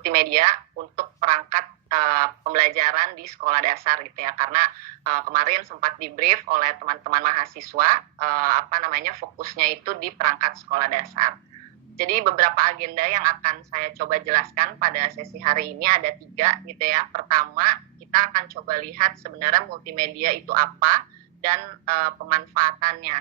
multimedia untuk perangkat pembelajaran di sekolah dasar gitu ya, karena kemarin sempat di brief oleh teman-teman mahasiswa fokusnya itu di perangkat sekolah dasar. Jadi beberapa agenda yang akan saya coba jelaskan pada sesi hari ini ada 3 gitu ya. Pertama, kita akan coba lihat sebenarnya multimedia itu apa dan pemanfaatannya.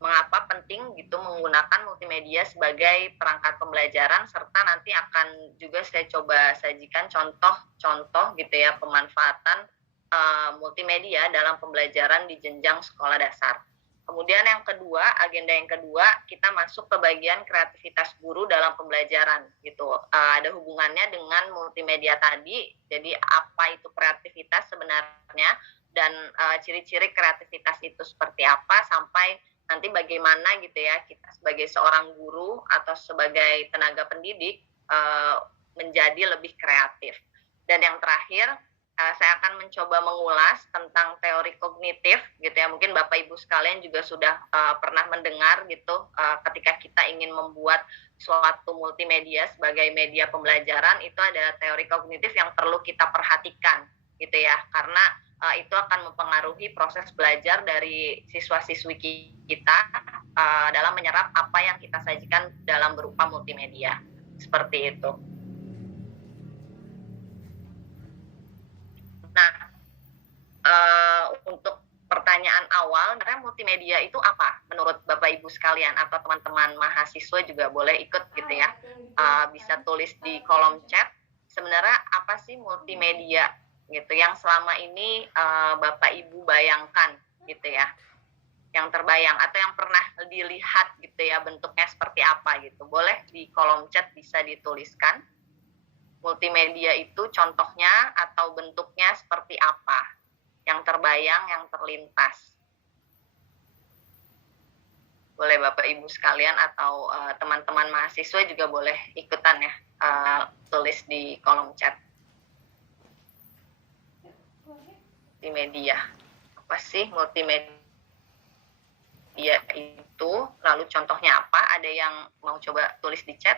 Mengapa penting gitu menggunakan multimedia sebagai perangkat pembelajaran, serta nanti akan juga saya coba sajikan contoh-contoh gitu ya pemanfaatan multimedia dalam pembelajaran di jenjang sekolah dasar. Kemudian agenda yang kedua, kita masuk ke bagian kreativitas guru dalam pembelajaran gitu. Ada hubungannya dengan multimedia tadi. Jadi apa itu kreativitas sebenarnya dan ciri-ciri kreativitas itu seperti apa, sampai nanti bagaimana gitu ya kita sebagai seorang guru atau sebagai tenaga pendidik menjadi lebih kreatif. Dan yang terakhir, saya akan mencoba mengulas tentang teori kognitif gitu ya. Mungkin Bapak Ibu sekalian juga sudah pernah mendengar gitu ketika kita ingin membuat suatu multimedia sebagai media pembelajaran, itu ada teori kognitif yang perlu kita perhatikan gitu ya, karena itu akan mempengaruhi proses belajar dari siswa-siswi kita dalam menyerap apa yang kita sajikan dalam berupa multimedia. Seperti itu. Nah, untuk pertanyaan awal, sebenarnya multimedia itu apa menurut Bapak Ibu sekalian, atau teman-teman mahasiswa juga boleh ikut gitu ya. Bisa tulis di kolom chat, sebenarnya apa sih multimedia gitu yang selama ini Bapak Ibu bayangkan gitu ya, yang terbayang atau yang pernah dilihat gitu ya, bentuknya seperti apa gitu. Boleh di kolom chat bisa dituliskan multimedia itu contohnya atau bentuknya seperti apa, yang terbayang, yang terlintas. Boleh Bapak Ibu sekalian atau teman-teman mahasiswa juga boleh ikutan ya, tulis di kolom chat. Multimedia, apa sih multimedia itu, lalu contohnya apa? Ada yang mau coba tulis di chat?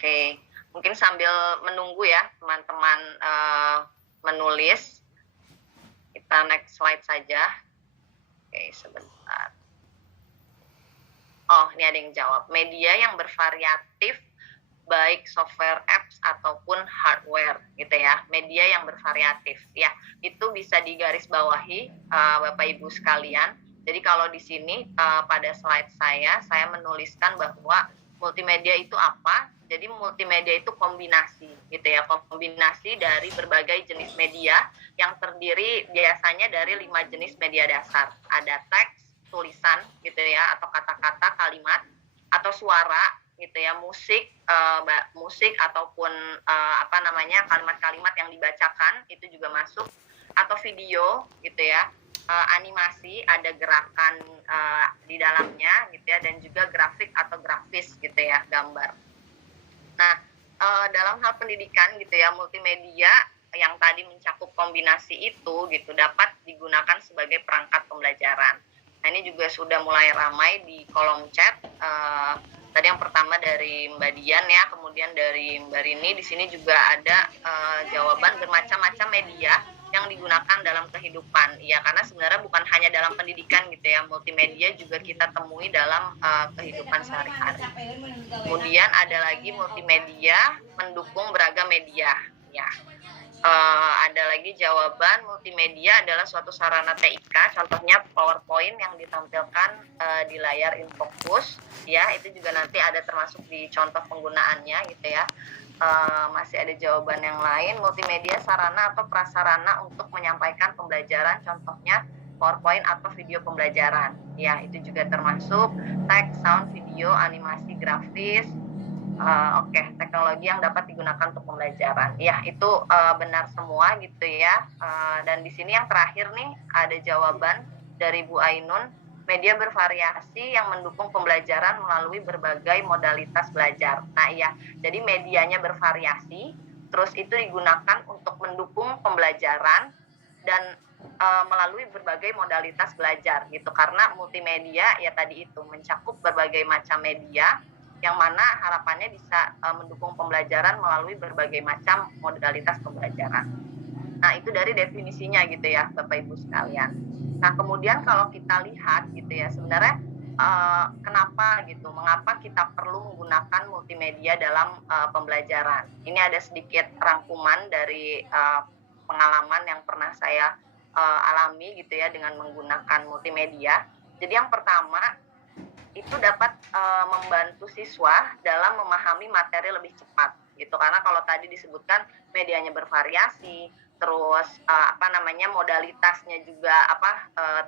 Oke, mungkin sambil menunggu ya teman-teman menulis, kita next slide saja. Oke, sebentar. Oh, ini ada yang jawab. Media yang bervariatif, baik software apps ataupun hardware gitu ya. Media yang bervariatif ya, itu bisa digarisbawahi Bapak Ibu sekalian. Jadi kalau di sini pada slide saya menuliskan bahwa multimedia itu apa? Jadi multimedia itu kombinasi gitu ya, kombinasi dari berbagai jenis media yang terdiri biasanya dari 5 jenis media dasar. Ada teks, tulisan gitu ya, atau kata-kata, kalimat, atau suara gitu ya, musik ataupun kalimat-kalimat yang dibacakan itu juga masuk, atau video gitu ya, animasi, ada gerakan di dalamnya gitu ya, dan juga grafik atau grafis gitu ya, gambar. Nah, dalam hal pendidikan gitu ya, multimedia yang tadi mencakup kombinasi itu gitu dapat digunakan sebagai perangkat pembelajaran. Nah, ini juga sudah mulai ramai di kolom chat. Tadi yang pertama dari Mbak Dian ya, kemudian dari Mbak Rini. Di sini juga ada jawaban bermacam-macam media yang digunakan dalam kehidupan. Ya, karena sebenarnya bukan hanya dalam pendidikan gitu ya, multimedia juga kita temui dalam kehidupan sehari-hari. Kemudian ada lagi multimedia mendukung beragam media. Ya, ada lagi jawaban multimedia adalah suatu sarana TIK, contohnya PowerPoint yang ditampilkan di layar InFocus. Ya, itu juga nanti ada termasuk di contoh penggunaannya gitu ya. Masih ada jawaban yang lain, multimedia sarana atau prasarana untuk menyampaikan pembelajaran, contohnya PowerPoint atau video pembelajaran. Ya, itu juga termasuk teks, sound, video, animasi, grafis. Teknologi yang dapat digunakan untuk pembelajaran. Ya, itu benar semua gitu ya. Dan di sini yang terakhir nih ada jawaban dari Bu Ainun, media bervariasi yang mendukung pembelajaran melalui berbagai modalitas belajar. Nah iya, jadi medianya bervariasi, terus itu digunakan untuk mendukung pembelajaran, dan melalui berbagai modalitas belajar gitu, karena multimedia ya tadi itu mencakup berbagai macam media yang mana harapannya bisa mendukung pembelajaran melalui berbagai macam modalitas pembelajaran. Nah, itu dari definisinya gitu ya, Bapak Ibu sekalian. Nah, kemudian kalau kita lihat gitu ya, sebenarnya kenapa gitu, mengapa kita perlu menggunakan multimedia dalam pembelajaran. Ini ada sedikit rangkuman dari pengalaman yang pernah saya alami gitu ya dengan menggunakan multimedia. Jadi yang pertama, itu dapat membantu siswa dalam memahami materi lebih cepat gitu, karena kalau tadi disebutkan medianya bervariasi, terus modalitasnya juga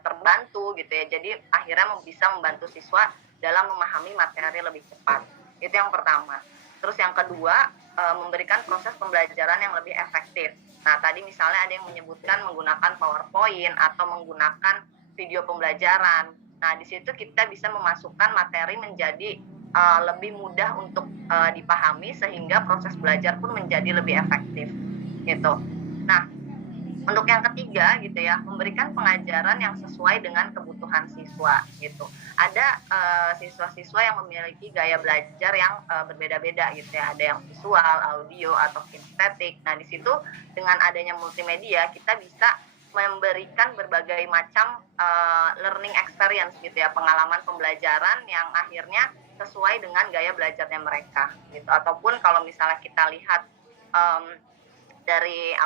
terbantu gitu ya, jadi akhirnya bisa membantu siswa dalam memahami materi lebih cepat. Itu yang pertama. Terus yang kedua, memberikan proses pembelajaran yang lebih efektif. Nah, tadi misalnya ada yang menyebutkan menggunakan PowerPoint atau menggunakan video pembelajaran. Nah, di situ kita bisa memasukkan materi menjadi lebih mudah untuk dipahami, sehingga proses belajar pun menjadi lebih efektif gitu. Nah, untuk yang ketiga gitu ya, memberikan pengajaran yang sesuai dengan kebutuhan siswa gitu. Ada siswa-siswa yang memiliki gaya belajar yang berbeda-beda gitu ya. Ada yang visual, audio, atau kinestetik. Nah, di situ dengan adanya multimedia kita bisa memberikan berbagai macam learning experience gitu ya, pengalaman pembelajaran yang akhirnya sesuai dengan gaya belajarnya mereka gitu. Ataupun kalau misalnya kita lihat dari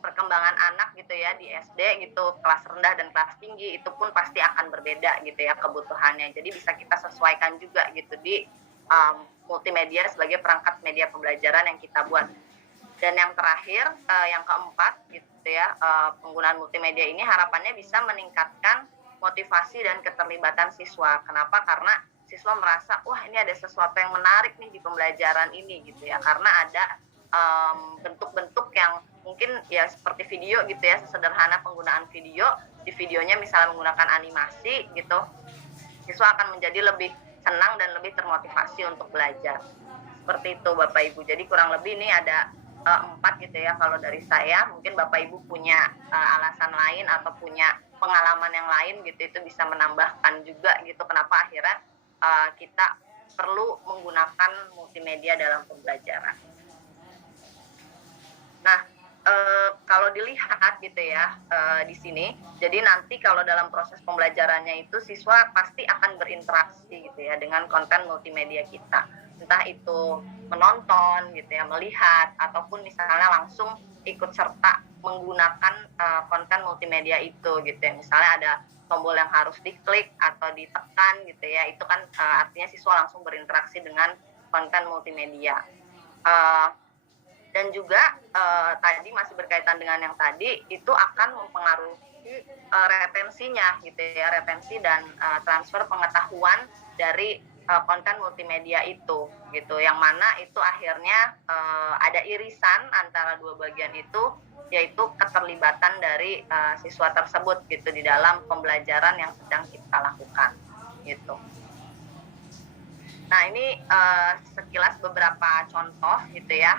perkembangan anak gitu ya di SD gitu, kelas rendah dan kelas tinggi itu pun pasti akan berbeda gitu ya kebutuhannya. Jadi bisa kita sesuaikan juga gitu di multimedia sebagai perangkat media pembelajaran yang kita buat. Dan yang terakhir, yang keempat gitu ya, penggunaan multimedia ini harapannya bisa meningkatkan motivasi dan keterlibatan siswa. Kenapa? Karena siswa merasa, wah ini ada sesuatu yang menarik nih di pembelajaran ini gitu ya, karena ada bentuk-bentuk yang mungkin ya seperti video gitu ya, sesederhana penggunaan video. Di videonya misalnya menggunakan animasi gitu, siswa akan menjadi lebih senang dan lebih termotivasi untuk belajar. Seperti itu Bapak Ibu. Jadi kurang lebih ini ada 4 gitu ya kalau dari saya. Mungkin Bapak Ibu punya alasan lain atau punya pengalaman yang lain gitu, itu bisa menambahkan juga gitu kenapa akhirnya kita perlu menggunakan multimedia dalam pembelajaran. Nah, kalau dilihat gitu ya di sini, jadi nanti kalau dalam proses pembelajarannya itu siswa pasti akan berinteraksi gitu ya dengan konten multimedia kita. Entah itu menonton gitu ya, melihat, ataupun misalnya langsung ikut serta menggunakan konten multimedia itu gitu ya. Misalnya ada tombol yang harus diklik atau ditekan gitu ya, itu kan artinya siswa langsung berinteraksi dengan konten multimedia. Dan juga tadi masih berkaitan dengan yang tadi, itu akan mempengaruhi retensinya gitu ya, retensi dan transfer pengetahuan dari konten multimedia itu gitu, yang mana itu akhirnya ada irisan antara dua bagian itu, yaitu keterlibatan dari siswa tersebut gitu di dalam pembelajaran yang sedang kita lakukan gitu. Nah, ini sekilas beberapa contoh gitu ya,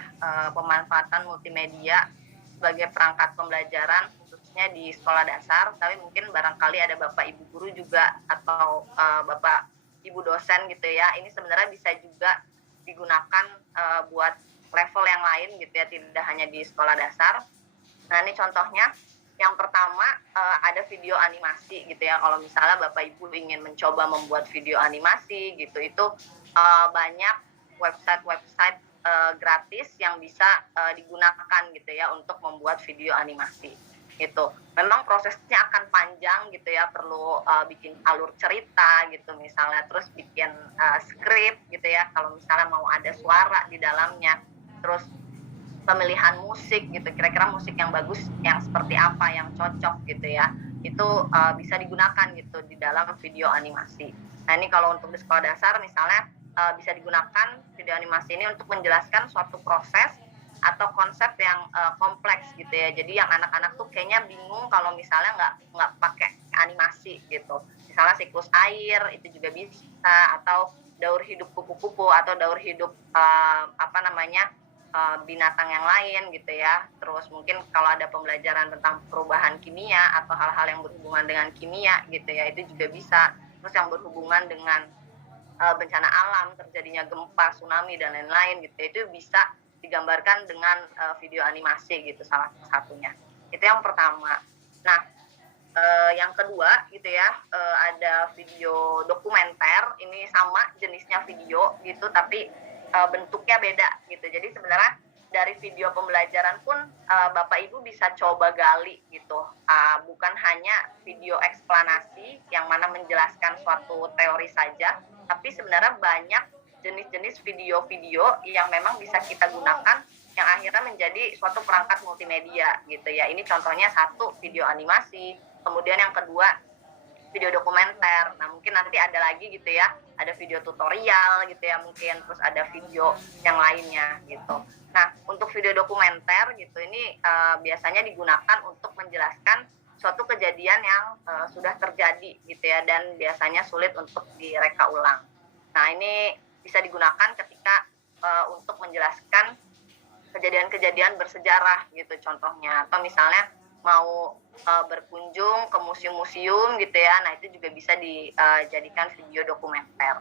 pemanfaatan multimedia sebagai perangkat pembelajaran khususnya di sekolah dasar. Tapi mungkin barangkali ada Bapak Ibu guru juga atau Bapak Ibu dosen gitu ya. Ini sebenarnya bisa juga digunakan buat level yang lain gitu ya, tidak hanya di sekolah dasar. Nah, ini contohnya. Yang pertama ada video animasi gitu ya. Kalau misalnya Bapak Ibu ingin mencoba membuat video animasi gitu, itu banyak website gratis yang bisa digunakan gitu ya untuk membuat video animasi gitu. Memang prosesnya akan panjang gitu ya, perlu bikin alur cerita gitu misalnya, terus bikin skrip gitu ya kalau misalnya mau ada suara di dalamnya, terus pemilihan musik gitu, kira-kira musik yang bagus yang seperti apa yang cocok gitu ya, itu bisa digunakan gitu di dalam video animasi. Nah, ini kalau untuk di sekolah dasar misalnya bisa digunakan video animasi ini untuk menjelaskan suatu proses atau konsep yang kompleks gitu ya. Jadi yang anak-anak tuh kayaknya bingung kalau misalnya nggak pakai animasi gitu. Misalnya siklus air itu juga bisa, atau daur hidup kupu-kupu, atau daur hidup binatang yang lain gitu ya. Terus mungkin kalau ada pembelajaran tentang perubahan kimia atau hal-hal yang berhubungan dengan kimia gitu ya, itu juga bisa. Terus yang berhubungan dengan bencana alam, terjadinya gempa, tsunami dan lain-lain gitu, itu bisa digambarkan dengan video animasi gitu salah satunya. Itu yang pertama. Nah, yang kedua gitu ya, ada video dokumenter. Ini sama jenisnya video gitu, tapi bentuknya beda gitu. Jadi sebenarnya dari video pembelajaran pun Bapak Ibu bisa coba gali gitu. Bukan hanya video eksplanasi yang mana menjelaskan suatu teori saja, tapi sebenarnya banyak jenis-jenis video-video yang memang bisa kita gunakan yang akhirnya menjadi suatu perangkat multimedia gitu ya. Ini contohnya satu, video animasi, kemudian yang kedua video dokumenter. Nah, mungkin nanti ada lagi gitu ya, ada video tutorial gitu ya mungkin, terus ada video yang lainnya gitu. Nah, untuk video dokumenter gitu ini biasanya digunakan untuk menjelaskan suatu kejadian yang sudah terjadi gitu ya, dan biasanya sulit untuk direka ulang. Nah, ini bisa digunakan ketika untuk menjelaskan kejadian-kejadian bersejarah gitu contohnya, atau misalnya mau berkunjung ke museum-museum gitu ya. Nah, itu juga bisa dijadikan video dokumenter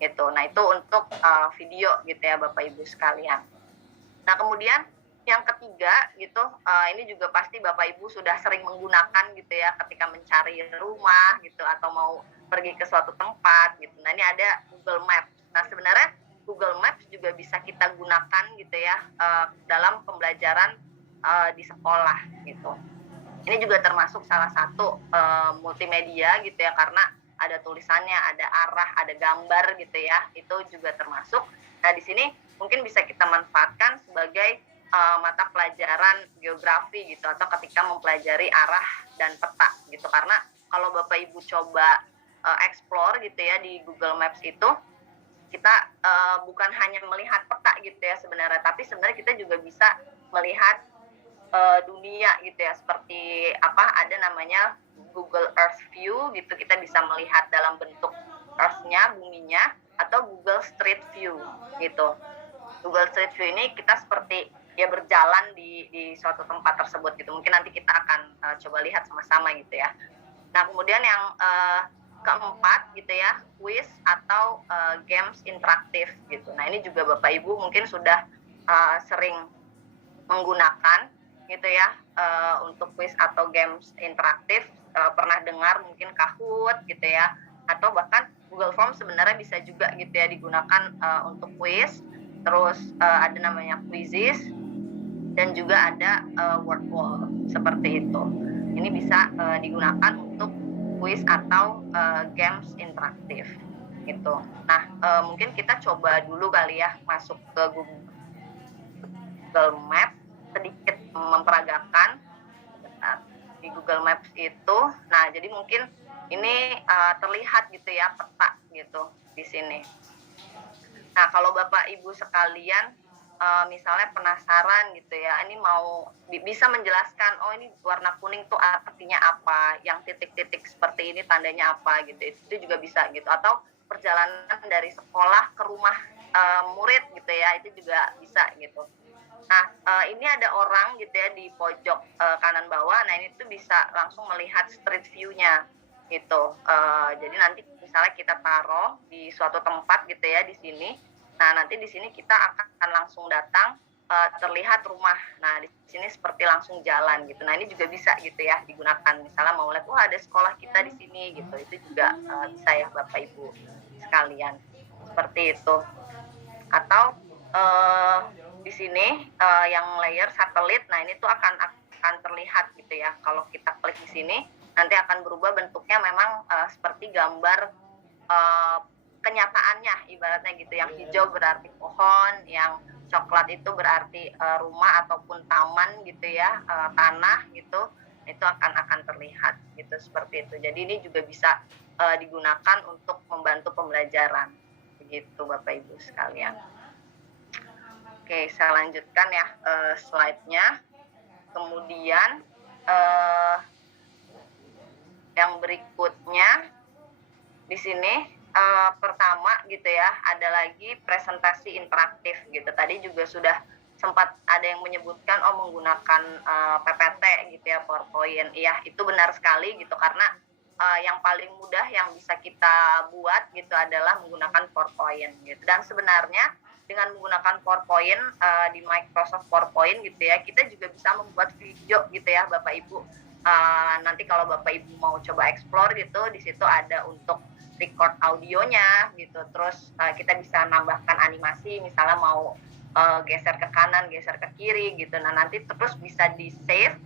gitu. Nah, itu untuk video gitu ya Bapak Ibu sekalian. Nah, kemudian yang ketiga gitu, ini juga pasti Bapak Ibu sudah sering menggunakan gitu ya ketika mencari rumah gitu atau mau pergi ke suatu tempat gitu. Nah, ini ada Google Maps. Nah, sebenarnya Google Maps juga bisa kita gunakan gitu ya dalam pembelajaran di sekolah gitu. Ini juga termasuk salah satu multimedia gitu ya, karena ada tulisannya, ada arah, ada gambar gitu ya. Itu juga termasuk. Nah, di sini mungkin bisa kita manfaatkan sebagai mata pelajaran geografi gitu, atau ketika mempelajari arah dan peta gitu. Karena kalau Bapak Ibu coba explore gitu ya di Google Maps itu, kita bukan hanya melihat peta gitu ya sebenarnya, tapi sebenarnya kita juga bisa melihat dunia gitu ya, seperti ada namanya Google Earth View gitu, kita bisa melihat dalam bentuk Earth-nya, buminya, atau Google Street View gitu. Google Street View ini kita seperti ya berjalan di suatu tempat tersebut gitu. Mungkin nanti kita akan coba lihat sama-sama gitu ya. Nah, kemudian yang keempat gitu ya, quiz atau games interaktif gitu. Nah, ini juga Bapak Ibu mungkin sudah sering menggunakan gitu ya untuk quiz atau games interaktif. Pernah dengar mungkin Kahoot gitu ya, atau bahkan Google Form sebenarnya bisa juga gitu ya digunakan untuk quiz. Terus ada namanya Quizzes, dan juga ada word wall seperti itu. Ini bisa digunakan untuk quiz atau games interaktif gitu. Nah, mungkin kita coba dulu kali ya masuk ke Google Maps, sedikit memperagakan di Google Maps itu. Nah, jadi mungkin ini terlihat gitu ya peta gitu di sini. Nah, kalau Bapak Ibu sekalian misalnya penasaran gitu ya, ini mau bisa menjelaskan, oh ini warna kuning tuh artinya apa, yang titik-titik seperti ini tandanya apa gitu, itu juga bisa gitu. Atau perjalanan dari sekolah ke rumah murid gitu ya, itu juga bisa gitu. Nah, ini ada orang gitu ya di pojok kanan bawah. Nah, ini tuh bisa langsung melihat street view-nya gitu. Jadi nanti misalnya kita taruh di suatu tempat gitu ya di sini. Nah, nanti di sini kita akan langsung datang, terlihat rumah. Nah, di sini seperti langsung jalan gitu. Nah, ini juga bisa gitu ya digunakan. Misalnya mau lihat, wah ada sekolah kita di sini gitu. Itu juga bisa ya Bapak Ibu sekalian. Seperti itu. Atau di sini yang layer satelit, nah ini tuh akan terlihat gitu ya. Kalau kita klik di sini, nanti akan berubah bentuknya, memang seperti gambar kenyataannya ibaratnya gitu. Yang hijau berarti pohon, yang coklat itu berarti rumah ataupun taman gitu ya, tanah gitu. Itu akan terlihat gitu, seperti itu. Jadi ini juga bisa digunakan untuk membantu pembelajaran begitu Bapak Ibu sekalian. Oke, saya lanjutkan ya slide-nya. Kemudian yang berikutnya di sini pertama gitu ya, ada lagi presentasi interaktif gitu. Tadi juga sudah sempat ada yang menyebutkan menggunakan PPT gitu ya, PowerPoint. Iya, itu benar sekali gitu, karena yang paling mudah yang bisa kita buat gitu adalah menggunakan PowerPoint gitu. Dan sebenarnya dengan menggunakan PowerPoint di Microsoft PowerPoint gitu ya, kita juga bisa membuat video gitu ya Bapak Ibu. Nanti kalau Bapak Ibu mau coba explore gitu, di situ ada untuk record audionya gitu. Terus kita bisa nambahkan animasi, misalnya mau geser ke kanan, geser ke kiri gitu. Nah, nanti terus bisa di save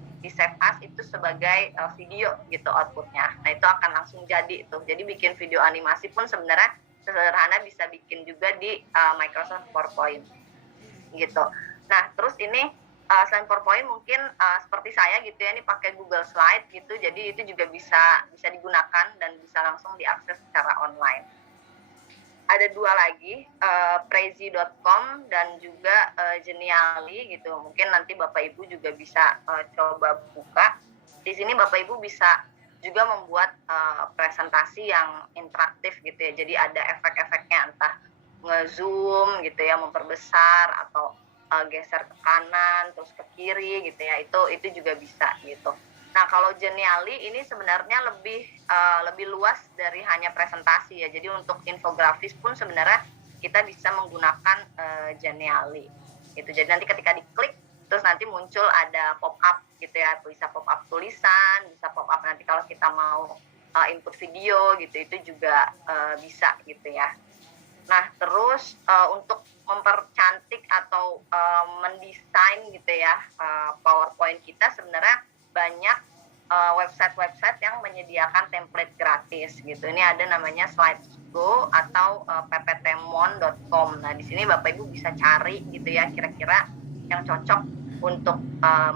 as itu sebagai video gitu outputnya. Nah, itu akan langsung jadi itu. Jadi bikin video animasi pun sebenarnya sederhana, bisa bikin juga di Microsoft PowerPoint gitu. Nah, terus ini selain PowerPoint mungkin seperti saya gitu ya, ini pakai Google Slide gitu. Jadi itu juga bisa digunakan dan bisa langsung diakses secara online. Ada dua lagi, Prezi.com dan juga Genially gitu. Mungkin nanti Bapak Ibu juga bisa coba buka. Di sini Bapak Ibu bisa juga membuat presentasi yang interaktif gitu ya. Jadi ada efek-efeknya, entah nge-zoom gitu ya, memperbesar, atau geser ke kanan terus ke kiri gitu ya. Itu juga bisa gitu. Nah, kalau Genially ini sebenarnya lebih luas dari hanya presentasi ya. Jadi untuk infografis pun sebenarnya kita bisa menggunakan Genially gitu. Jadi nanti ketika diklik terus nanti muncul ada pop up gitu ya, bisa pop up tulisan, bisa pop up nanti kalau kita mau input video gitu, itu juga bisa gitu ya. Nah, terus untuk mempercantik atau mendesain gitu ya PowerPoint kita, sebenarnya banyak website-website yang menyediakan template gratis gitu. Ini ada namanya Slidesgo atau pptmon.com. Nah, di sini Bapak Ibu bisa cari gitu ya, kira-kira yang cocok untuk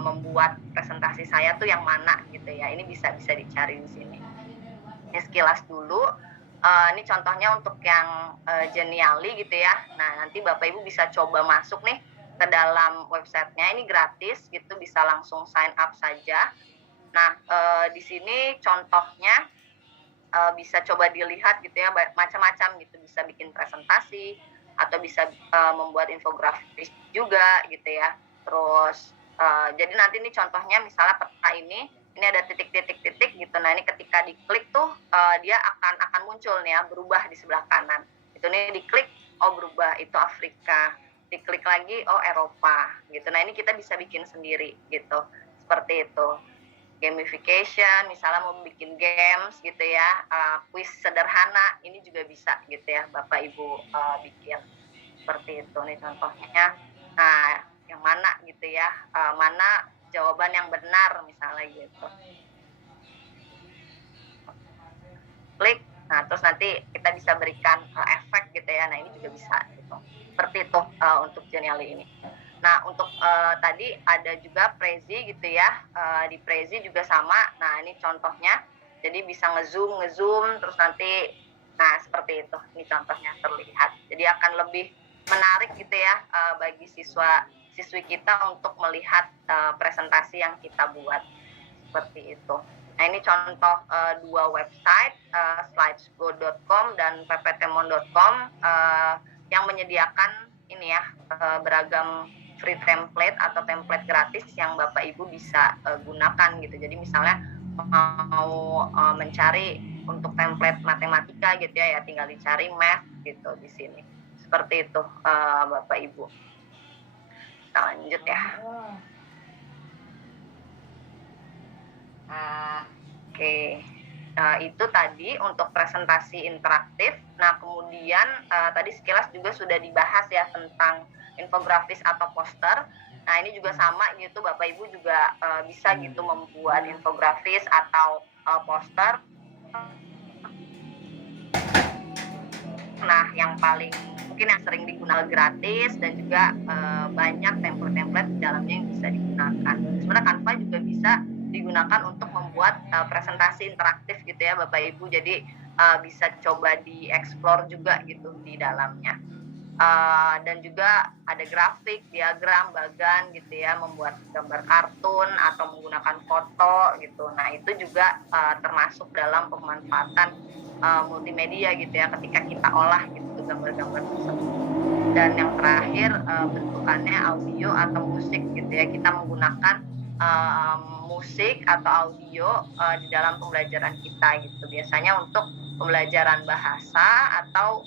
membuat presentasi saya tuh yang mana gitu ya. Ini bisa dicari di sini. Ini sekilas dulu. Ini contohnya untuk yang Genially gitu ya. Nah, nanti Bapak Ibu bisa coba masuk nih ke dalam websitenya. Ini gratis gitu, bisa langsung sign up saja. Nah, di sini contohnya bisa coba dilihat gitu ya, macam-macam gitu. Bisa bikin presentasi atau bisa membuat infografis juga gitu ya. Terus jadi nanti ini contohnya misalnya peta ini ada titik-titik gitu. Nah, ini ketika diklik tuh dia akan muncul nih ya, berubah di sebelah kanan. Itu nih diklik, berubah, itu Afrika. Diklik lagi, Eropa gitu. Nah, ini kita bisa bikin sendiri gitu. Seperti itu. Gamification, misalnya mau bikin games gitu ya, quiz sederhana, ini juga bisa gitu ya Bapak Ibu bikin. Seperti itu nih contohnya. Nah, yang mana gitu ya, mana jawaban yang benar misalnya gitu. Klik, nah terus nanti kita bisa berikan efek gitu ya. Nah, ini juga bisa gitu. Seperti itu untuk Genially ini. Nah, untuk tadi ada juga Prezi gitu ya. Di Prezi juga sama. Nah, ini contohnya. Jadi bisa nge-zoom terus nanti, nah seperti itu. Ini contohnya terlihat. Jadi akan lebih menarik gitu ya bagi siswi kita untuk melihat presentasi yang kita buat. Seperti itu. Nah, ini contoh dua website, slidesgo.com dan pptmon.com yang menyediakan ini ya beragam free template atau template gratis yang Bapak Ibu bisa gunakan gitu. Jadi misalnya mau mencari untuk template matematika gitu ya, tinggal dicari math gitu di sini. Seperti itu Bapak Ibu. Kita lanjut ya. Oke. Itu tadi untuk presentasi interaktif. Nah, kemudian tadi sekilas juga sudah dibahas ya tentang infografis atau poster. Nah, ini juga sama gitu, Bapak Ibu juga bisa gitu membuat infografis atau poster. Nah, yang paling mungkin yang sering digunakan gratis dan juga banyak template-template di dalamnya yang bisa digunakan. Sebenarnya Canva juga bisa digunakan untuk membuat presentasi interaktif gitu ya Bapak Ibu. Jadi bisa coba dieksplor juga gitu di dalamnya. Dan juga ada grafik, diagram, bagan gitu ya, membuat gambar kartun atau menggunakan foto gitu. Nah, itu juga termasuk dalam pemanfaatan multimedia gitu ya, ketika kita olah gitu gitu gambar-gambar tersebut. Dan yang terakhir bentukannya audio atau musik gitu ya, kita menggunakan musik atau audio di dalam pembelajaran kita gitu, biasanya untuk pembelajaran bahasa atau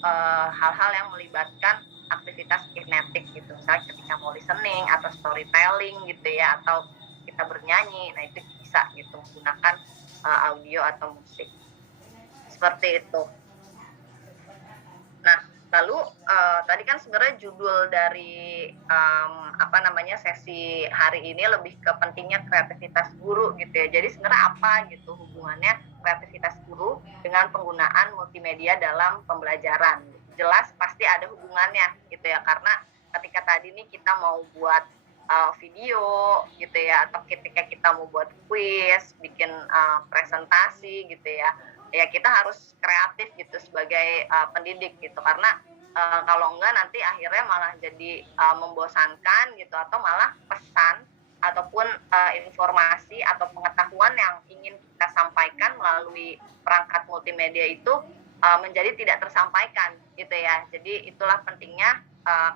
hal-hal yang melibatkan aktivitas kinetik gitu, misalnya ketika mau listening atau storytelling gitu ya, atau kita bernyanyi, nah itu bisa gitu menggunakan audio atau musik seperti itu. Nah, lalu tadi kan sebenarnya judul dari sesi hari ini lebih ke pentingnya kreativitas guru gitu ya. Jadi sebenarnya apa gitu hubungannya kreativitas guru dengan penggunaan multimedia dalam pembelajaran? Jelas pasti ada hubungannya gitu ya, karena ketika tadi nih kita mau buat video gitu ya, atau ketika kita mau buat quiz, bikin presentasi gitu ya, ya kita harus kreatif gitu sebagai pendidik gitu, karena kalau enggak nanti akhirnya malah jadi membosankan gitu, atau malah pesan ataupun informasi atau pengetahuan yang ingin kita sampaikan melalui perangkat multimedia itu menjadi tidak tersampaikan gitu ya. Jadi itulah pentingnya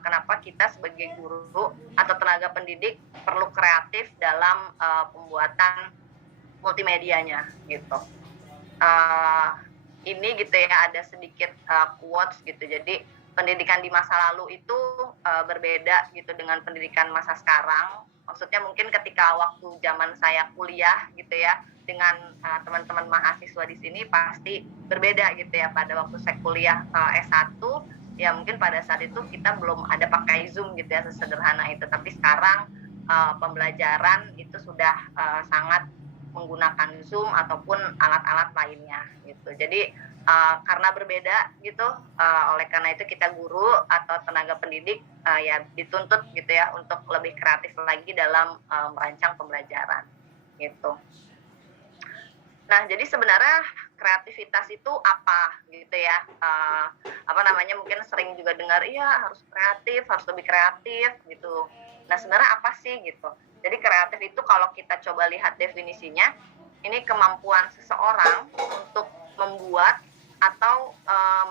kenapa kita sebagai guru atau tenaga pendidik perlu kreatif dalam pembuatan multimedianya gitu. Ini gitu ya, ada sedikit quotes gitu. Jadi pendidikan di masa lalu itu berbeda gitu dengan pendidikan masa sekarang. Maksudnya mungkin ketika waktu zaman saya kuliah gitu ya, dengan teman-teman mahasiswa di sini pasti berbeda gitu ya. Pada waktu saya kuliah S1 ya, mungkin pada saat itu kita belum ada pakai Zoom gitu ya, sesederhana itu. Tapi sekarang pembelajaran itu sudah sangat menggunakan Zoom ataupun alat-alat lainnya gitu. Jadi karena berbeda gitu, oleh karena itu kita guru atau tenaga pendidik ya dituntut gitu ya untuk lebih kreatif lagi dalam merancang pembelajaran gitu. Nah, jadi sebenarnya kreativitas itu apa gitu ya? Mungkin sering juga dengar, iya harus kreatif, harus lebih kreatif gitu. Nah, sebenarnya apa sih gitu? Jadi kreatif itu kalau kita coba lihat definisinya, ini kemampuan seseorang untuk membuat atau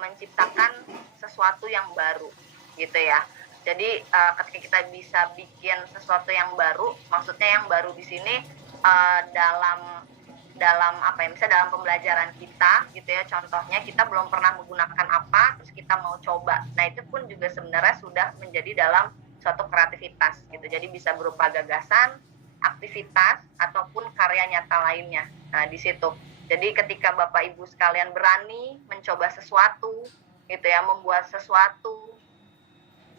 menciptakan sesuatu yang baru gitu ya. Jadi ketika kita bisa bikin sesuatu yang baru, maksudnya yang baru di sini misalnya dalam pembelajaran kita gitu ya, contohnya kita belum pernah menggunakan apa, terus kita mau coba. Nah, itu pun juga sebenarnya sudah menjadi dalam suatu kreativitas gitu. Jadi bisa berupa gagasan, aktivitas ataupun karya nyata lainnya. Nah, di situ. Jadi ketika Bapak Ibu sekalian berani mencoba sesuatu gitu ya, membuat sesuatu,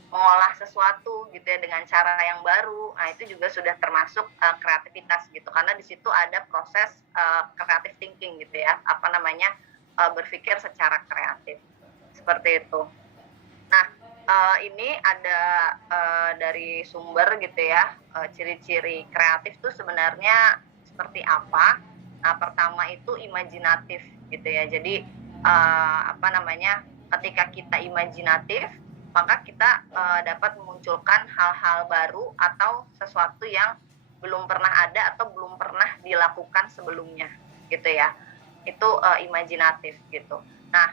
mengolah sesuatu gitu ya dengan cara yang baru, nah itu juga sudah termasuk kreativitas gitu, karena di situ ada proses creative thinking gitu ya, berpikir secara kreatif seperti itu. Nah, ini ada dari sumber gitu ya, ciri-ciri kreatif itu sebenarnya seperti apa. Nah, pertama itu imajinatif gitu ya. Jadi ketika kita imajinatif, maka kita dapat memunculkan hal-hal baru atau sesuatu yang belum pernah ada atau belum pernah dilakukan sebelumnya gitu ya. Itu imajinatif gitu. Nah,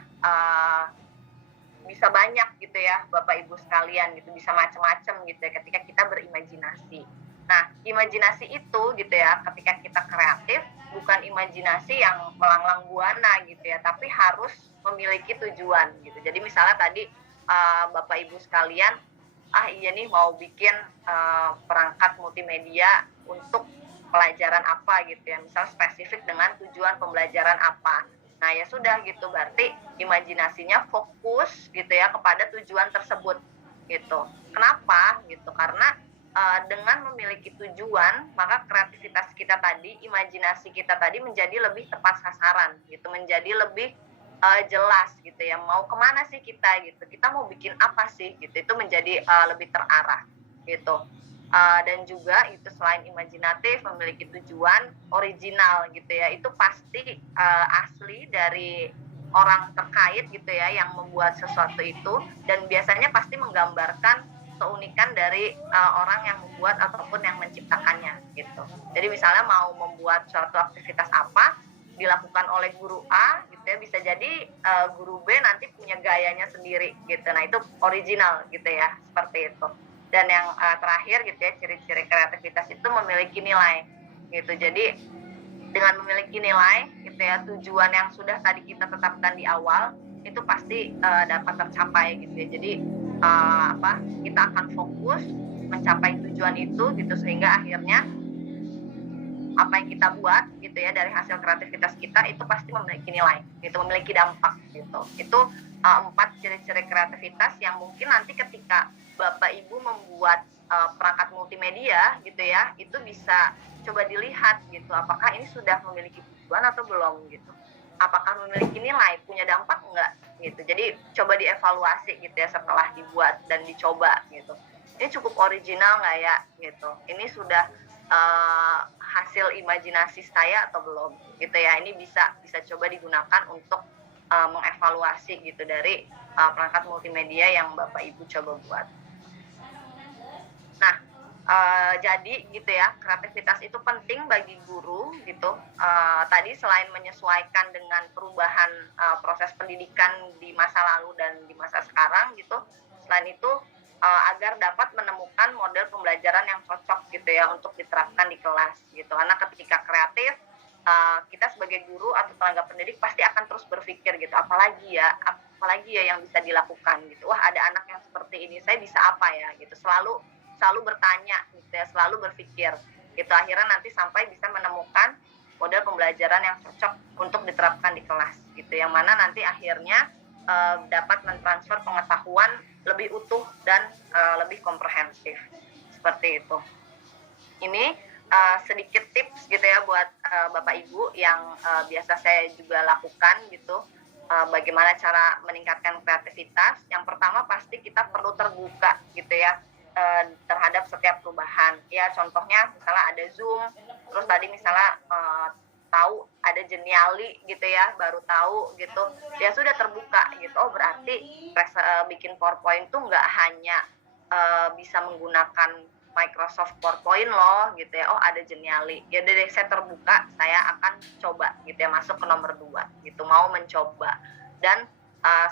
bisa banyak gitu ya Bapak Ibu sekalian gitu, bisa macam-macam gitu ya ketika kita berimajinasi. Nah, imajinasi itu gitu ya, ketika kita kreatif, bukan imajinasi yang melanglang buana gitu ya, tapi harus memiliki tujuan gitu. Jadi misalnya tadi Bapak Ibu sekalian, iya nih mau bikin perangkat multimedia untuk pelajaran apa gitu ya, misal spesifik dengan tujuan pembelajaran apa. Nah, ya sudah gitu, berarti imajinasinya fokus gitu ya kepada tujuan tersebut gitu. Kenapa gitu? Karena dengan memiliki tujuan, maka kreativitas kita tadi, imajinasi kita tadi menjadi lebih tepat sasaran gitu, menjadi lebih jelas gitu ya, mau kemana sih kita gitu, kita mau bikin apa sih gitu, itu menjadi lebih terarah gitu. Dan juga itu selain imajinatif, memiliki tujuan, original gitu ya, itu pasti asli dari orang terkait gitu ya yang membuat sesuatu itu, dan biasanya pasti menggambarkan keunikan dari orang yang membuat ataupun yang menciptakannya gitu. Jadi misalnya mau membuat suatu aktivitas apa, dilakukan oleh guru A gitu ya, bisa jadi guru B nanti punya gayanya sendiri gitu. Nah itu original gitu ya, seperti itu. Dan yang terakhir gitu ya, ciri-ciri kreativitas itu memiliki nilai gitu. Jadi dengan memiliki nilai gitu ya, tujuan yang sudah tadi kita tetapkan di awal itu pasti dapat tercapai gitu ya. Jadi kita akan fokus mencapai tujuan itu gitu, sehingga akhirnya apa yang kita buat gitu ya dari hasil kreativitas kita itu pasti memiliki nilai gitu, memiliki dampak gitu. Itu 4 ciri-ciri kreativitas yang mungkin nanti ketika Bapak Ibu membuat perangkat multimedia gitu ya, itu bisa coba dilihat gitu, apakah ini sudah memiliki tujuan atau belum gitu, apakah memiliki nilai, punya dampak enggak gitu. Jadi coba dievaluasi gitu ya setelah dibuat dan dicoba gitu, ini cukup original nggak ya gitu, ini sudah hasil imajinasi saya atau belum gitu ya. Ini bisa coba digunakan untuk mengevaluasi gitu dari perangkat multimedia yang Bapak Ibu coba buat. Nah, jadi gitu ya, kreativitas itu penting bagi guru gitu. Tadi selain menyesuaikan dengan perubahan proses pendidikan di masa lalu dan di masa sekarang gitu, selain itu agar dapat menemukan model pembelajaran yang cocok gitu ya untuk diterapkan di kelas gitu. Karena ketika kreatif, kita sebagai guru atau tenaga pendidik pasti akan terus berpikir gitu, apalagi ya yang bisa dilakukan gitu. Wah, ada anak yang seperti ini, saya bisa apa ya gitu. Selalu bertanya gitu ya, selalu berpikir gitu. Akhirnya nanti sampai bisa menemukan model pembelajaran yang cocok untuk diterapkan di kelas gitu. Yang mana nanti akhirnya dapat mentransfer pengetahuan lebih utuh dan lebih komprehensif, seperti itu. Ini sedikit tips gitu ya buat Bapak Ibu yang biasa saya juga lakukan gitu, bagaimana cara meningkatkan kreativitas. Yang pertama pasti kita perlu terbuka gitu ya terhadap setiap perubahan ya. Contohnya misalnya ada Zoom, terus tadi misalnya tahu ada Geniali gitu ya, baru tahu gitu ya, sudah terbuka gitu. Oh berarti bikin PowerPoint tuh nggak hanya bisa menggunakan Microsoft PowerPoint loh gitu ya. Oh ada Geniali ya, deh saya terbuka, saya akan coba gitu ya, masuk ke nomor 2 gitu, mau mencoba dan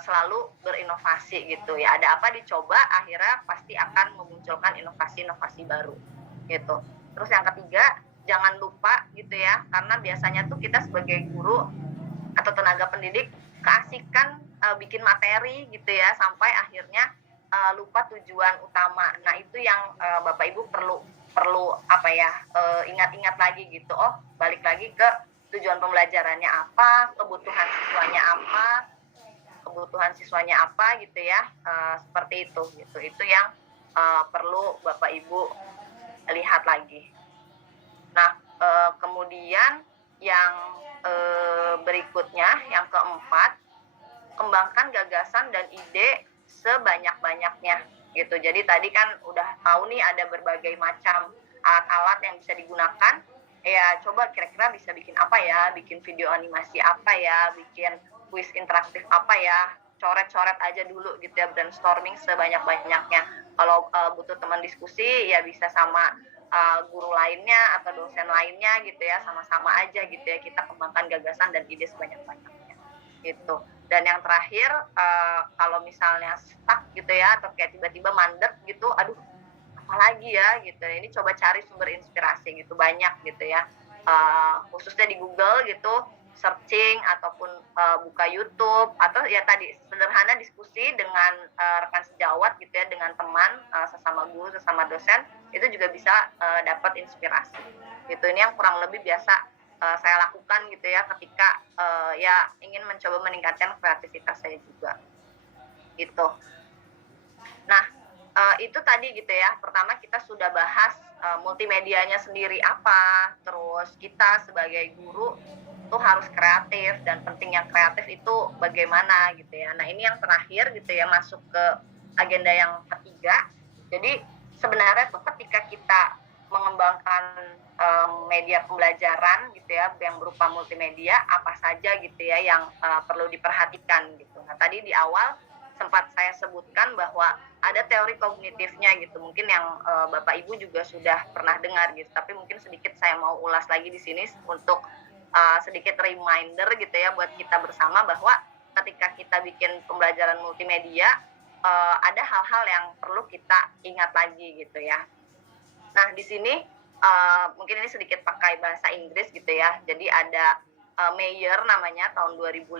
selalu berinovasi gitu ya. Ada apa dicoba, akhirnya pasti akan memunculkan inovasi-inovasi baru gitu. Terus yang ketiga, jangan lupa gitu ya, karena biasanya tuh kita sebagai guru atau tenaga pendidik keasikan bikin materi gitu ya, sampai akhirnya lupa tujuan utama. Nah itu yang Bapak Ibu perlu ingat-ingat lagi gitu. Oh balik lagi ke tujuan pembelajarannya apa, kebutuhan siswanya apa gitu ya, seperti itu gitu. Itu yang perlu Bapak Ibu lihat lagi. Nah, kemudian yang berikutnya, yang keempat, kembangkan gagasan dan ide sebanyak-banyaknya gitu. Jadi tadi kan udah tahu nih ada berbagai macam alat-alat yang bisa digunakan. Ya coba kira-kira bisa bikin apa ya, bikin video animasi apa ya, bikin kuis interaktif apa ya, coret-coret aja dulu gitu ya, brainstorming sebanyak-banyaknya. Kalau butuh teman diskusi ya bisa sama guru lainnya atau dosen lainnya gitu ya, sama-sama aja gitu ya, kita kembangkan gagasan dan ide sebanyak-banyaknya gitu. Dan yang terakhir, kalau misalnya stuck gitu ya, atau kayak tiba-tiba mandek gitu, aduh apalagi ya gitu, ini coba cari sumber inspirasi gitu, banyak gitu ya, khususnya di Google gitu, searching ataupun buka YouTube, atau ya tadi sederhana diskusi dengan rekan sejawat gitu ya, dengan teman, sesama guru, sesama dosen, itu juga bisa dapat inspirasi gitu. Ini yang kurang lebih biasa saya lakukan gitu ya, ketika ya ingin mencoba meningkatkan kreativitas saya juga gitu. Nah itu tadi gitu ya, pertama kita sudah bahas multimedianya sendiri apa, terus kita sebagai guru tuh harus kreatif dan pentingnya kreatif itu bagaimana gitu ya. Nah ini yang terakhir gitu ya, masuk ke agenda yang ketiga. Jadi sebenarnya tuh ketika kita mengembangkan media pembelajaran gitu ya, yang berupa multimedia, apa saja gitu ya yang perlu diperhatikan gitu. Nah tadi di awal sempat saya sebutkan bahwa ada teori kognitifnya gitu, mungkin yang Bapak Ibu juga sudah pernah dengar gitu, tapi mungkin sedikit saya mau ulas lagi di sini untuk sedikit reminder gitu ya buat kita bersama bahwa ketika kita bikin pembelajaran multimedia ada hal-hal yang perlu kita ingat lagi gitu ya. Nah di sini mungkin ini sedikit pakai bahasa Inggris gitu ya. Jadi ada Mayer namanya tahun 2005,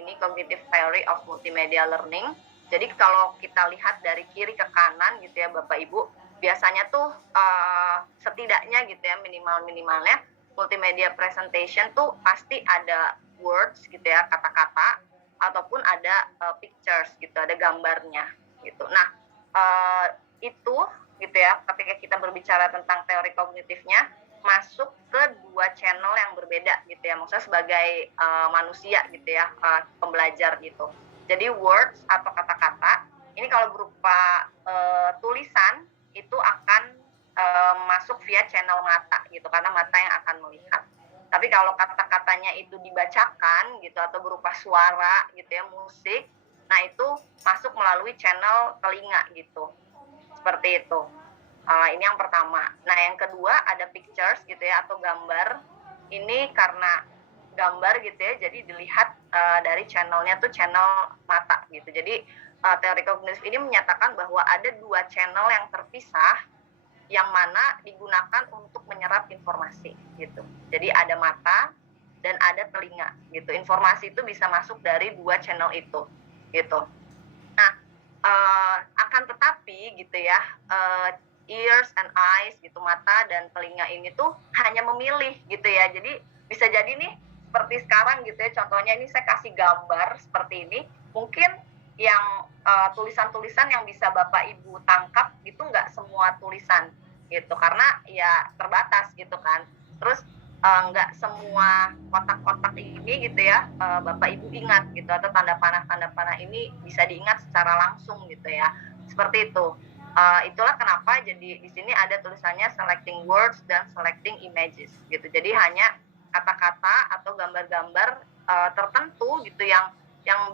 ini Cognitive Theory of Multimedia Learning. Jadi kalau kita lihat dari kiri ke kanan gitu ya Bapak Ibu, biasanya tuh setidaknya gitu ya minimalnya multimedia presentation tuh pasti ada words gitu ya, kata-kata, ataupun ada pictures gitu, ada gambarnya gitu. Nah itu gitu ya, ketika kita berbicara tentang teori kognitifnya masuk ke dua channel yang berbeda gitu ya, maksudnya sebagai manusia gitu ya, pembelajar gitu. Jadi words atau kata-kata ini kalau berupa tulisan itu akan masuk via channel mata gitu, karena mata yang akan melihat. Tapi kalau kata-katanya itu dibacakan gitu atau berupa suara gitu ya, musik, nah itu masuk melalui channel telinga gitu. Seperti itu. Ini yang pertama. Nah yang kedua ada pictures gitu ya atau gambar. Ini karena gambar gitu ya, jadi dilihat dari channelnya tuh channel mata gitu. Jadi teori kognitif ini menyatakan bahwa ada dua channel yang terpisah yang mana digunakan untuk menyerap informasi gitu. Jadi ada mata dan ada telinga gitu. Informasi itu bisa masuk dari dua channel itu gitu. Nah akan tetapi gitu ya, ears and eyes gitu, mata dan telinga ini tuh hanya memilih gitu ya. Jadi bisa jadi nih seperti sekarang gitu ya, contohnya ini saya kasih gambar seperti ini, mungkin yang tulisan-tulisan yang bisa Bapak Ibu tangkap itu nggak semua tulisan gitu, karena ya terbatas gitu kan. Terus nggak semua kotak-kotak ini gitu ya Bapak Ibu ingat gitu, atau tanda panah ini bisa diingat secara langsung gitu ya, seperti itu. Itulah kenapa jadi di sini ada tulisannya selecting words dan selecting images gitu. Jadi hanya kata-kata atau gambar-gambar tertentu gitu yang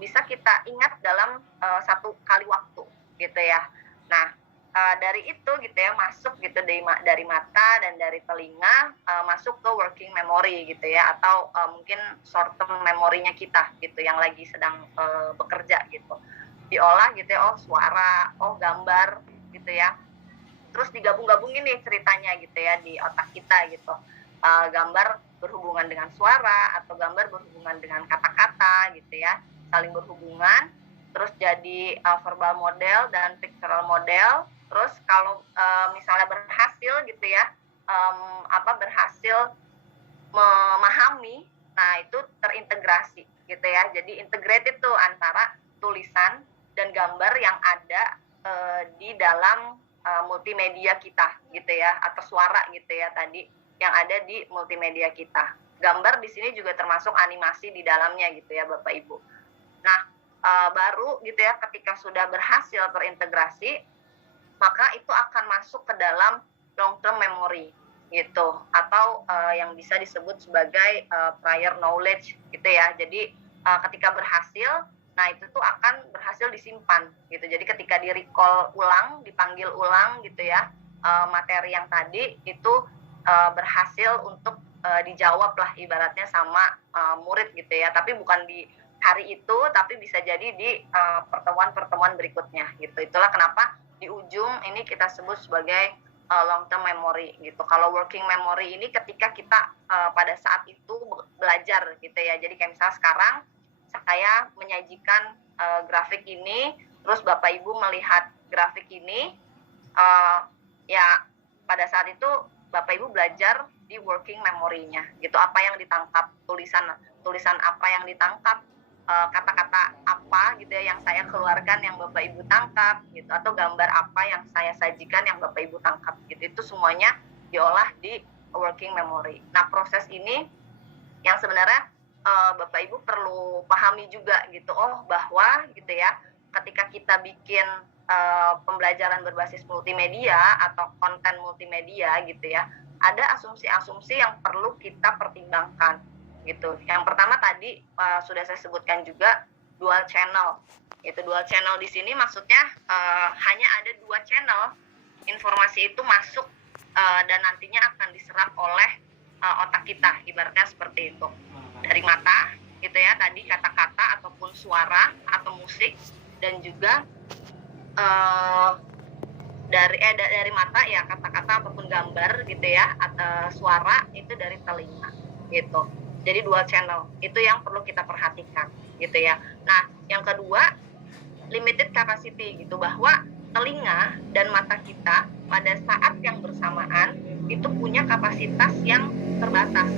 bisa kita ingat dalam satu kali waktu gitu ya. Nah dari itu gitu ya masuk gitu dari mata dan dari telinga masuk ke working memory gitu ya, atau mungkin short term memorinya kita gitu yang lagi sedang bekerja gitu, diolah gitu ya, oh suara, oh gambar gitu ya, terus digabung-gabungin nih ceritanya gitu ya di otak kita gitu. Gambar berhubungan dengan suara atau gambar berhubungan dengan kata-kata gitu ya, saling berhubungan, terus jadi verbal model dan pictorial model. Terus kalau misalnya berhasil gitu ya, berhasil memahami, nah itu terintegrasi gitu ya. Jadi integrated tuh antara tulisan dan gambar yang ada di dalam multimedia kita gitu ya, atau suara gitu ya tadi yang ada di multimedia kita. Gambar di sini juga termasuk animasi di dalamnya gitu ya Bapak Ibu. Nah baru gitu ya ketika sudah berhasil terintegrasi, maka itu akan masuk ke dalam long term memory gitu, atau yang bisa disebut sebagai prior knowledge gitu ya. Jadi ketika berhasil, nah itu tuh akan berhasil disimpan gitu. Jadi ketika di recall ulang, dipanggil ulang gitu ya, materi yang tadi itu berhasil untuk dijawab lah ibaratnya sama murid gitu ya. Tapi bukan di hari itu, tapi bisa jadi di pertemuan-pertemuan berikutnya gitu. Itulah kenapa di ujung ini kita sebut sebagai long term memory gitu. Kalau working memory ini ketika kita pada saat itu belajar gitu ya. Jadi kayak misalnya sekarang saya menyajikan grafik ini, terus Bapak Ibu melihat grafik ini, ya pada saat itu Bapak Ibu belajar di working memory-nya gitu. Apa yang ditangkap, tulisan apa yang ditangkap, kata-kata apa gitu ya yang saya keluarkan yang Bapak Ibu tangkap gitu, atau gambar apa yang saya sajikan yang Bapak Ibu tangkap gitu. Itu semuanya diolah di working memory. Nah proses ini yang sebenarnya Bapak Ibu perlu pahami juga gitu, bahwa gitu ya ketika kita bikin pembelajaran berbasis multimedia atau konten multimedia gitu ya, ada asumsi-asumsi yang perlu kita pertimbangkan gitu. Yang pertama tadi sudah saya sebutkan juga dual channel. Itu dual channel di sini maksudnya hanya ada dua channel informasi itu masuk dan nantinya akan diserap oleh otak kita, ibaratnya seperti itu. Dari mata gitu ya, tadi kata-kata ataupun suara atau musik, dan juga dari mata ya kata-kata ataupun gambar gitu ya, atau suara itu dari telinga gitu. Jadi dual channel itu yang perlu kita perhatikan gitu ya. Nah, yang kedua, limited capacity gitu, bahwa telinga dan mata kita pada saat yang bersamaan itu punya kapasitas yang terbatas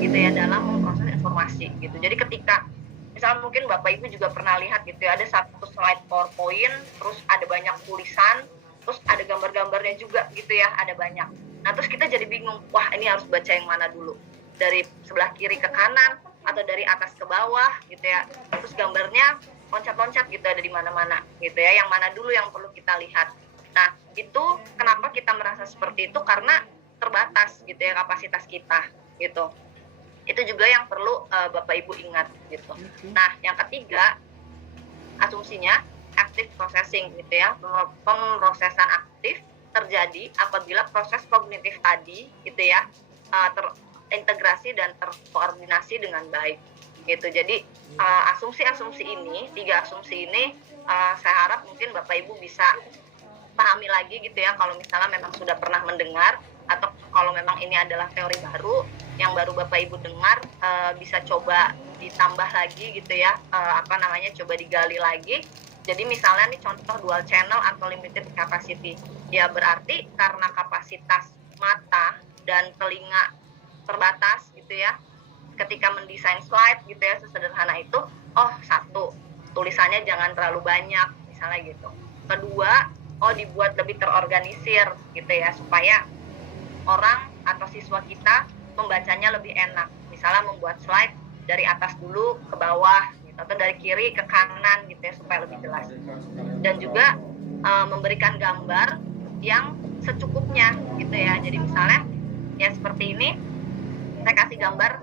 gitu ya dalam memproses informasi gitu. Jadi ketika misalnya mungkin Bapak Ibu juga pernah lihat gitu ya, ada satu slide PowerPoint, terus ada banyak tulisan, terus ada gambar-gambarnya juga gitu ya, ada banyak. Nah, terus kita jadi bingung, wah ini harus baca yang mana dulu? Dari sebelah kiri ke kanan atau dari atas ke bawah gitu ya. Terus gambarnya loncat-loncat gitu, ada di mana-mana gitu ya. Yang mana dulu yang perlu kita lihat? Nah, itu kenapa kita merasa seperti itu, karena terbatas gitu ya kapasitas kita gitu. Itu juga yang perlu Bapak Ibu ingat gitu. Nah, yang ketiga, asumsinya active processing gitu ya. Pemrosesan aktif terjadi apabila proses kognitif tadi gitu ya terintegrasi dan terkoordinasi dengan baik gitu. Jadi asumsi-asumsi ini, 3 asumsi ini saya harap mungkin Bapak Ibu bisa pahami lagi gitu ya, kalau misalnya memang sudah pernah mendengar, atau kalau memang ini adalah teori baru yang baru Bapak Ibu dengar, bisa coba ditambah lagi gitu ya, coba digali lagi. Jadi misalnya nih contoh dual channel atau limited capacity, ya berarti karena kapasitas mata dan telinga terbatas gitu ya, ketika mendesain slide gitu ya sesederhana itu, satu, tulisannya jangan terlalu banyak misalnya gitu. Kedua, dibuat lebih terorganisir gitu ya, supaya orang atau siswa kita membacanya lebih enak. Misalnya membuat slide dari atas dulu ke bawah gitu, atau dari kiri ke kanan gitu ya, supaya lebih jelas. Dan juga memberikan gambar yang secukupnya gitu ya. Jadi misalnya ya seperti ini, saya kasih gambar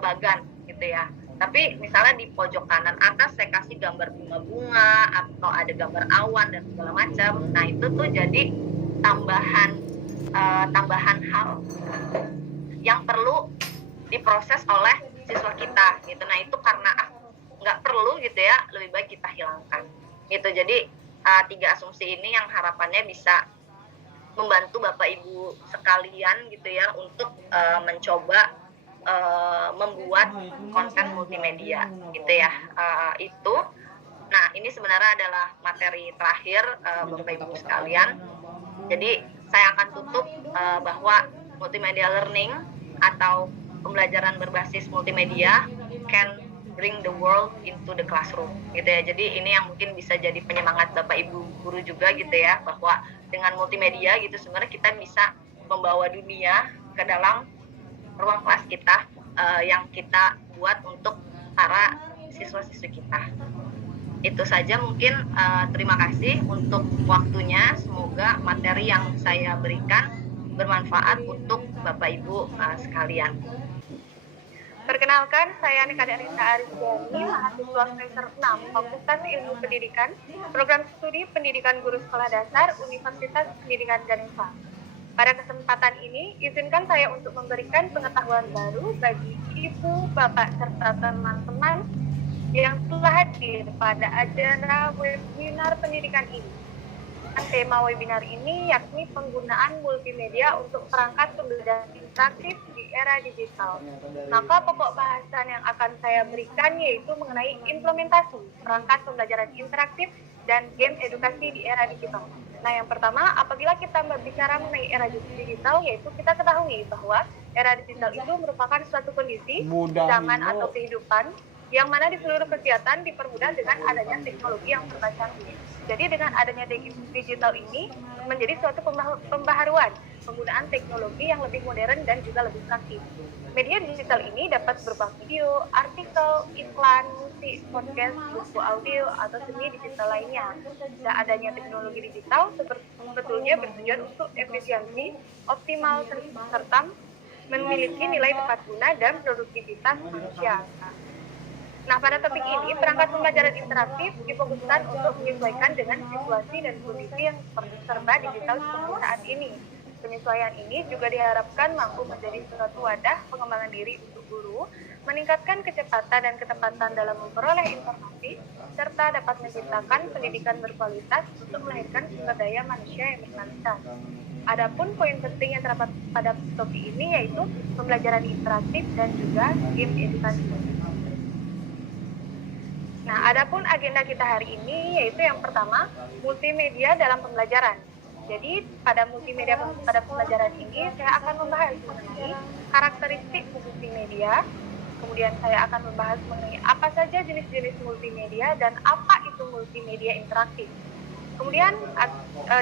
bagan gitu ya. Tapi misalnya di pojok kanan atas saya kasih gambar bunga-bunga atau ada gambar awan dan segala macam. Nah, itu tuh jadi tambahan hal yang perlu diproses oleh siswa kita gitu. Nah, itu karena nggak perlu gitu ya, lebih baik kita hilangkan gitu. Jadi 3 asumsi ini yang harapannya bisa membantu Bapak Ibu sekalian gitu ya untuk mencoba membuat konten multimedia gitu ya. Itu nah, ini sebenarnya adalah materi terakhir Bapak Ibu sekalian. Jadi saya akan tutup bahwa multimedia learning atau pembelajaran berbasis multimedia can bring the world into the classroom gitu ya. Jadi ini yang mungkin bisa jadi penyemangat Bapak Ibu guru juga gitu ya, bahwa dengan multimedia gitu sebenarnya kita bisa membawa dunia ke dalam ruang kelas kita yang kita buat untuk para siswa-siswi kita. Itu saja mungkin. Terima kasih untuk waktunya. Semoga materi yang saya berikan bermanfaat untuk Bapak Ibu sekalian. Perkenalkan, saya Nika Darita Arizani, mahasiswa semester 6 Fakultas Ilmu Pendidikan, Program Studi Pendidikan Guru Sekolah Dasar, Universitas Pendidikan Ganesha. Pada kesempatan ini, izinkan saya untuk memberikan pengetahuan baru bagi ibu, bapak, serta teman-teman yang telah hadir pada acara webinar pendidikan ini. Tema webinar ini yakni penggunaan multimedia untuk perangkat pembelajaran interaktif di era digital. Maka pokok bahasan yang akan saya berikan yaitu mengenai implementasi perangkat pembelajaran interaktif dan game edukasi di era digital. Nah, yang pertama, apabila kita berbicara mengenai era digital, yaitu kita ketahui bahwa era digital itu merupakan suatu kondisi, zaman atau kehidupan yang mana di seluruh kegiatan dipermudah dengan adanya teknologi yang serba canggih. Jadi dengan adanya digital ini menjadi suatu pembaharuan penggunaan teknologi yang lebih modern dan juga lebih praktis. Media digital ini dapat berupa video, artikel, iklan, musik, podcast, buku audio, atau seni digital lainnya. Dan adanya teknologi digital sebetulnya bertujuan untuk efisiensi, optimal, serta memiliki nilai tepat guna dan produktivitas manusia. Nah, pada topik ini, perangkat pembelajaran interaktif difokuskan untuk menyesuaikan dengan situasi dan kondisi yang serba digital seperti saat ini. Penyesuaian ini juga diharapkan mampu menjadi suatu wadah pengembangan diri untuk guru, meningkatkan kecepatan dan ketepatan dalam memperoleh informasi, serta dapat menciptakan pendidikan berkualitas untuk melahirkan sumber daya manusia yang berkualitas. Adapun poin penting yang terdapat pada topik ini yaitu pembelajaran interaktif dan juga game edukasi. Nah, adapun agenda kita hari ini yaitu yang pertama, multimedia dalam pembelajaran. Jadi, pada multimedia pada pembelajaran ini saya akan membahas mengenai karakteristik multimedia, kemudian saya akan membahas mengenai apa saja jenis-jenis multimedia dan apa itu multimedia interaktif. Kemudian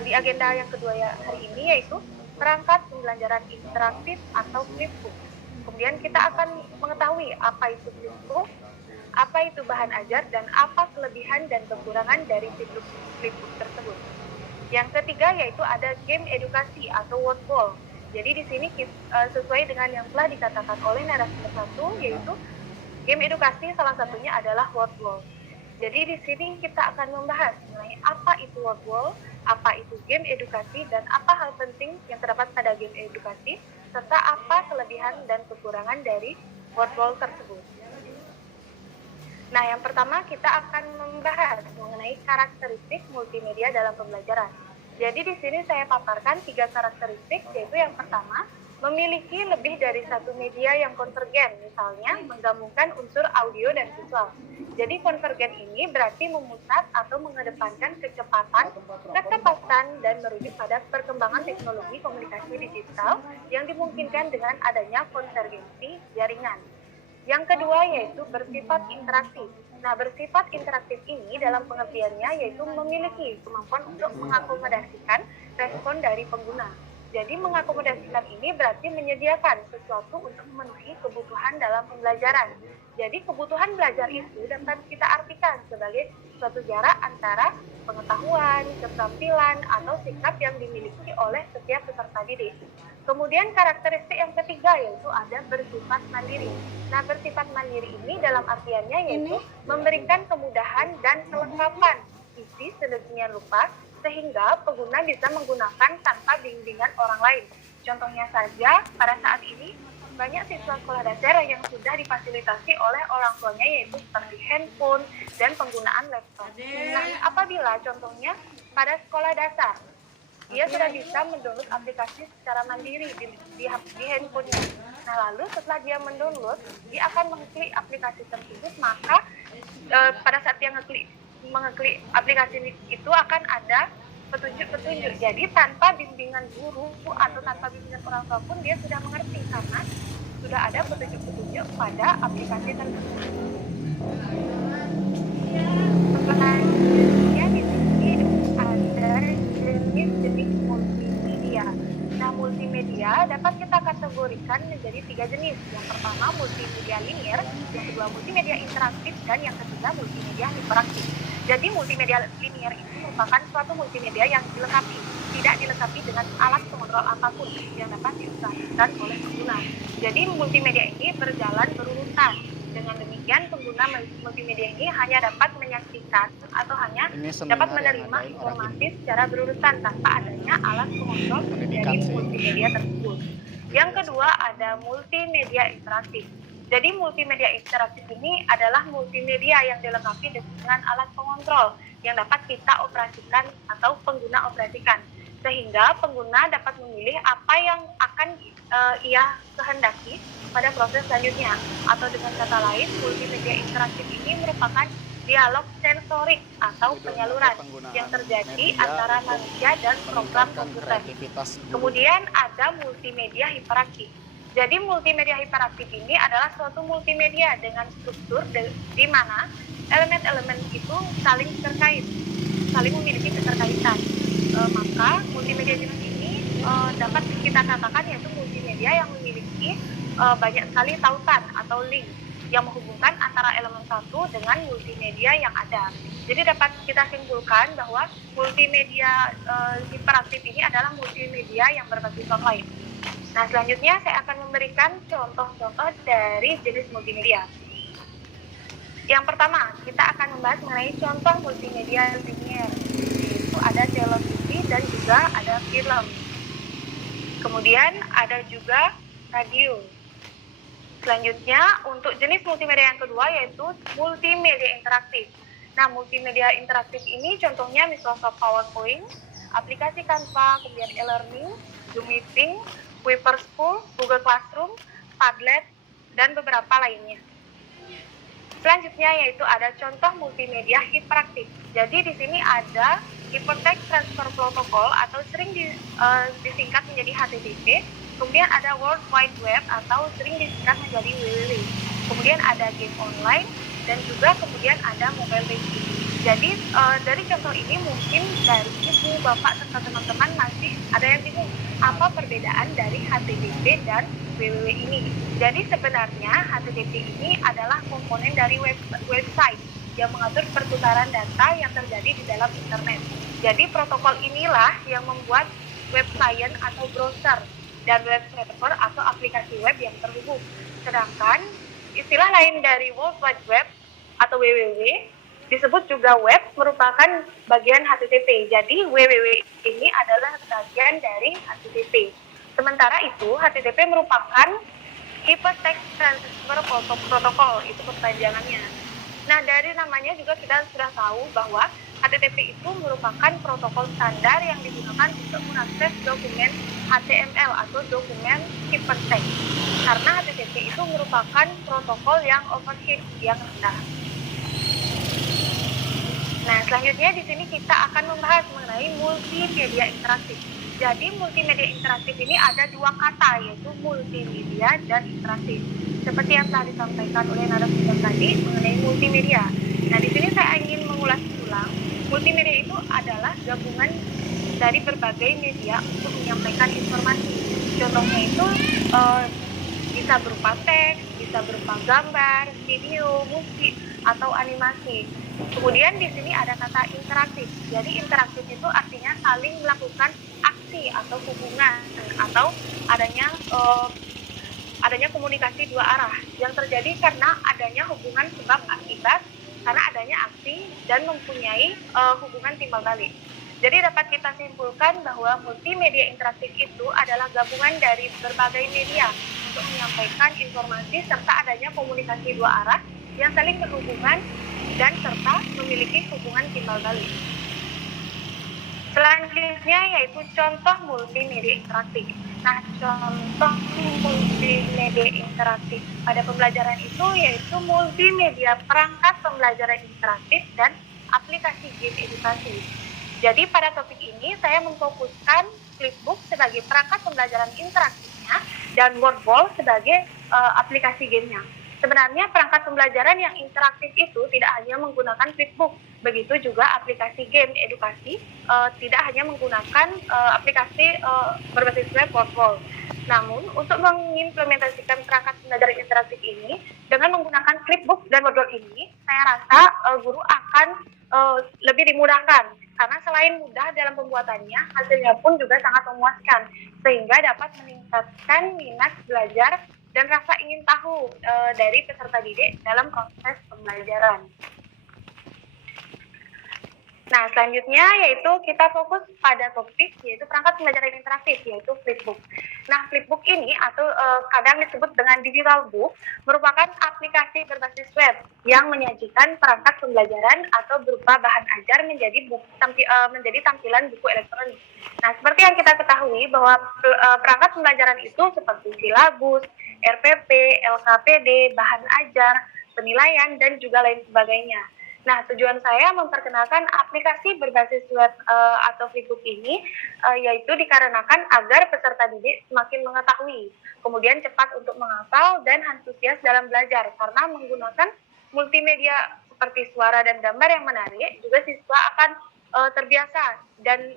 di agenda yang kedua hari ini yaitu perangkat pembelajaran interaktif atau flipbook. Kemudian kita akan mengetahui apa itu flipbook, apa itu bahan ajar, dan apa kelebihan dan kekurangan dari flipbook tersebut. Yang ketiga yaitu ada game edukasi atau word wall. Jadi di sini sesuai dengan yang telah dikatakan oleh narasumber satu yaitu game edukasi salah satunya adalah word wall. Jadi di sini kita akan membahas mengenai apa itu word wall, apa itu game edukasi, dan apa hal penting yang terdapat pada game edukasi, serta apa kelebihan dan kekurangan dari word wall tersebut. Nah, yang pertama kita akan membahas mengenai karakteristik multimedia dalam pembelajaran. Jadi di sini saya paparkan 3 karakteristik, yaitu yang pertama, memiliki lebih dari satu media yang konvergen, misalnya menggabungkan unsur audio dan visual. Jadi konvergen ini berarti memusat atau mengedepankan kecepatan, ketepatan, dan merujuk pada perkembangan teknologi komunikasi digital yang dimungkinkan dengan adanya konvergensi jaringan. Yang kedua yaitu bersifat interaktif. Nah, bersifat interaktif ini dalam pengertiannya yaitu memiliki kemampuan untuk mengakomodasikan respon dari pengguna. Jadi mengakomodasikan ini berarti menyediakan sesuatu untuk memenuhi kebutuhan dalam pembelajaran. Jadi kebutuhan belajar itu dapat kita artikan sebagai suatu jarak antara pengetahuan, keterampilan, atau sikap yang dimiliki oleh setiap peserta didik. Kemudian karakteristik yang ketiga yaitu ada bersifat mandiri. Nah, bersifat mandiri ini dalam artiannya yaitu memberikan kemudahan dan kelengkapan isi sedemikian rupa sehingga pengguna bisa menggunakan tanpa bimbingan orang lain. Contohnya saja, pada saat ini banyak siswa sekolah dasar yang sudah difasilitasi oleh orang tuanya yaitu seperti handphone dan penggunaan laptop. Nah, apabila contohnya pada sekolah dasar dia sudah bisa mendownload aplikasi secara mandiri di handphonenya. Nah, lalu setelah dia mendownload, dia akan mengeklik aplikasi tersebut, maka pada saat dia mengeklik aplikasi itu akan ada petunjuk-petunjuk. Jadi tanpa bimbingan guru atau tanpa bimbingan orang tua pun dia sudah mengerti karena sudah ada petunjuk-petunjuk pada aplikasi tersebut. Selanjutnya di sini ada jenis multimedia. Nah, multimedia dapat kita kategorikan menjadi 3 jenis. Yang pertama multimedia linear, yang kedua multimedia interaktif, dan yang ketiga multimedia hiperaktif. Jadi multimedia linear itu merupakan suatu multimedia yang tidak dilengkapi dengan alat pengontrol apapun yang dapat diusahakan oleh pengguna. Jadi multimedia ini berjalan berurutan. Dengan demikian pengguna multimedia ini hanya dapat menyaksikan atau hanya dapat menerima informasi secara berurutan tanpa adanya alat pengontrol dari multimedia tersebut. Yang kedua ada multimedia interaktif. Jadi multimedia interaktif ini adalah multimedia yang dilengkapi dengan alat pengontrol yang dapat kita operasikan atau pengguna operasikan, sehingga pengguna dapat memilih apa yang akan ia kehendaki pada proses selanjutnya. Atau dengan kata lain, multimedia interaktif ini merupakan dialog sensorik atau penyaluran yang terjadi antara manusia dan program komputer. Kemudian ada multimedia hiperaktif. Jadi multimedia hiperaktif ini adalah suatu multimedia dengan struktur di mana elemen-elemen itu saling terkait, saling memiliki keterkaitan. Maka multimedia jenis ini dapat kita katakan yaitu multimedia yang memiliki banyak sekali tautan atau link yang menghubungkan antara elemen satu dengan multimedia yang ada. Jadi dapat kita simpulkan bahwa multimedia hiperaktif ini adalah multimedia yang berbasis online. Nah, selanjutnya saya akan memberikan contoh-contoh dari jenis multimedia. Yang pertama, kita akan membahas mengenai contoh multimedia linear, yaitu ada televisi dan juga ada film. Kemudian ada juga radio. Selanjutnya, untuk jenis multimedia yang kedua yaitu multimedia interaktif. Nah, multimedia interaktif ini contohnya Microsoft PowerPoint, aplikasi Canva, kemudian e-learning, Zoom Meeting, Weaver School, Google Classroom, Padlet, dan beberapa lainnya. Selanjutnya yaitu ada contoh multimedia hiperaktif. Jadi di sini ada Hypertext Transfer Protocol atau sering disingkat menjadi HTTP. Kemudian ada World Wide Web atau sering disingkat menjadi WWW. Kemudian ada game online dan juga kemudian ada mobile banking. Jadi dari contoh ini mungkin dari ibu, bapak, serta teman-teman masih ada yang bingung apa perbedaan dari HTTP dan WWW ini. Jadi sebenarnya HTTP ini adalah komponen dari website yang mengatur perputaran data yang terjadi di dalam internet. Jadi protokol inilah yang membuat web client atau browser dan web server atau aplikasi web yang terhubung. Sedangkan istilah lain dari World Wide Web atau WWW disebut juga web merupakan bagian HTTP. Jadi WWW ini adalah bagian dari HTTP. Sementara itu HTTP merupakan Hypertext Transfer Protocol, itu perpanjangannya. Nah, dari namanya juga kita sudah tahu bahwa HTTP itu merupakan protokol standar yang digunakan untuk mengakses dokumen HTML atau dokumen hypertext. Karena HTTP itu merupakan protokol yang overhead, yang rendah. Nah, selanjutnya di sini kita akan membahas mengenai multimedia interaktif. Jadi multimedia interaktif ini ada dua kata, yaitu multimedia dan interaktif. Seperti yang telah disampaikan oleh narasumber tadi mengenai multimedia. Nah, di sini saya ingin mengulas ulang. Multimedia itu adalah gabungan dari berbagai media untuk menyampaikan informasi. Contohnya itu bisa berupa teks, bisa berupa gambar, video, musik, atau animasi. Kemudian di sini ada kata interaktif. Jadi interaktif itu artinya saling melakukan aksi atau hubungan atau adanya komunikasi dua arah yang terjadi karena adanya hubungan sebab akibat, karena adanya aksi dan mempunyai hubungan timbal balik. Jadi dapat kita simpulkan bahwa multimedia interaktif itu adalah gabungan dari berbagai media untuk menyampaikan informasi serta adanya komunikasi dua arah yang saling berhubungan dan serta memiliki hubungan timbal balik. Selanjutnya yaitu contoh multimedia interaktif. Nah, contoh multimedia interaktif pada pembelajaran itu yaitu multimedia perangkat pembelajaran interaktif dan aplikasi game edukasi. Jadi pada topik ini saya memfokuskan Flipbook sebagai perangkat pembelajaran interaktifnya dan Wordwall sebagai aplikasi gamenya. Sebenarnya perangkat pembelajaran yang interaktif itu tidak hanya menggunakan Flipbook, begitu juga aplikasi game edukasi tidak hanya menggunakan aplikasi berbasis web Wordwall. Namun untuk mengimplementasikan perangkat pembelajaran interaktif ini dengan menggunakan Flipbook dan Wordwall ini, saya rasa guru akan lebih dimudahkan karena selain mudah dalam pembuatannya, hasilnya pun juga sangat memuaskan sehingga dapat meningkatkan minat belajar dan rasa ingin tahu dari peserta didik dalam proses pembelajaran. Nah, selanjutnya yaitu kita fokus pada topik yaitu perangkat pembelajaran interaktif yaitu Flipbook. Nah, Flipbook ini atau kadang disebut dengan digital book merupakan aplikasi berbasis web yang menyajikan perangkat pembelajaran atau berupa bahan ajar menjadi tampilan buku elektronik. Nah, seperti yang kita ketahui bahwa perangkat pembelajaran itu seperti silabus, RPP, LKPD, bahan ajar, penilaian, dan juga lain sebagainya. Nah, tujuan saya memperkenalkan aplikasi berbasis web atau Flipbook ini yaitu dikarenakan agar peserta didik semakin mengetahui, kemudian cepat untuk menghafal dan antusias dalam belajar karena menggunakan multimedia seperti suara dan gambar yang menarik, juga siswa akan terbiasa dan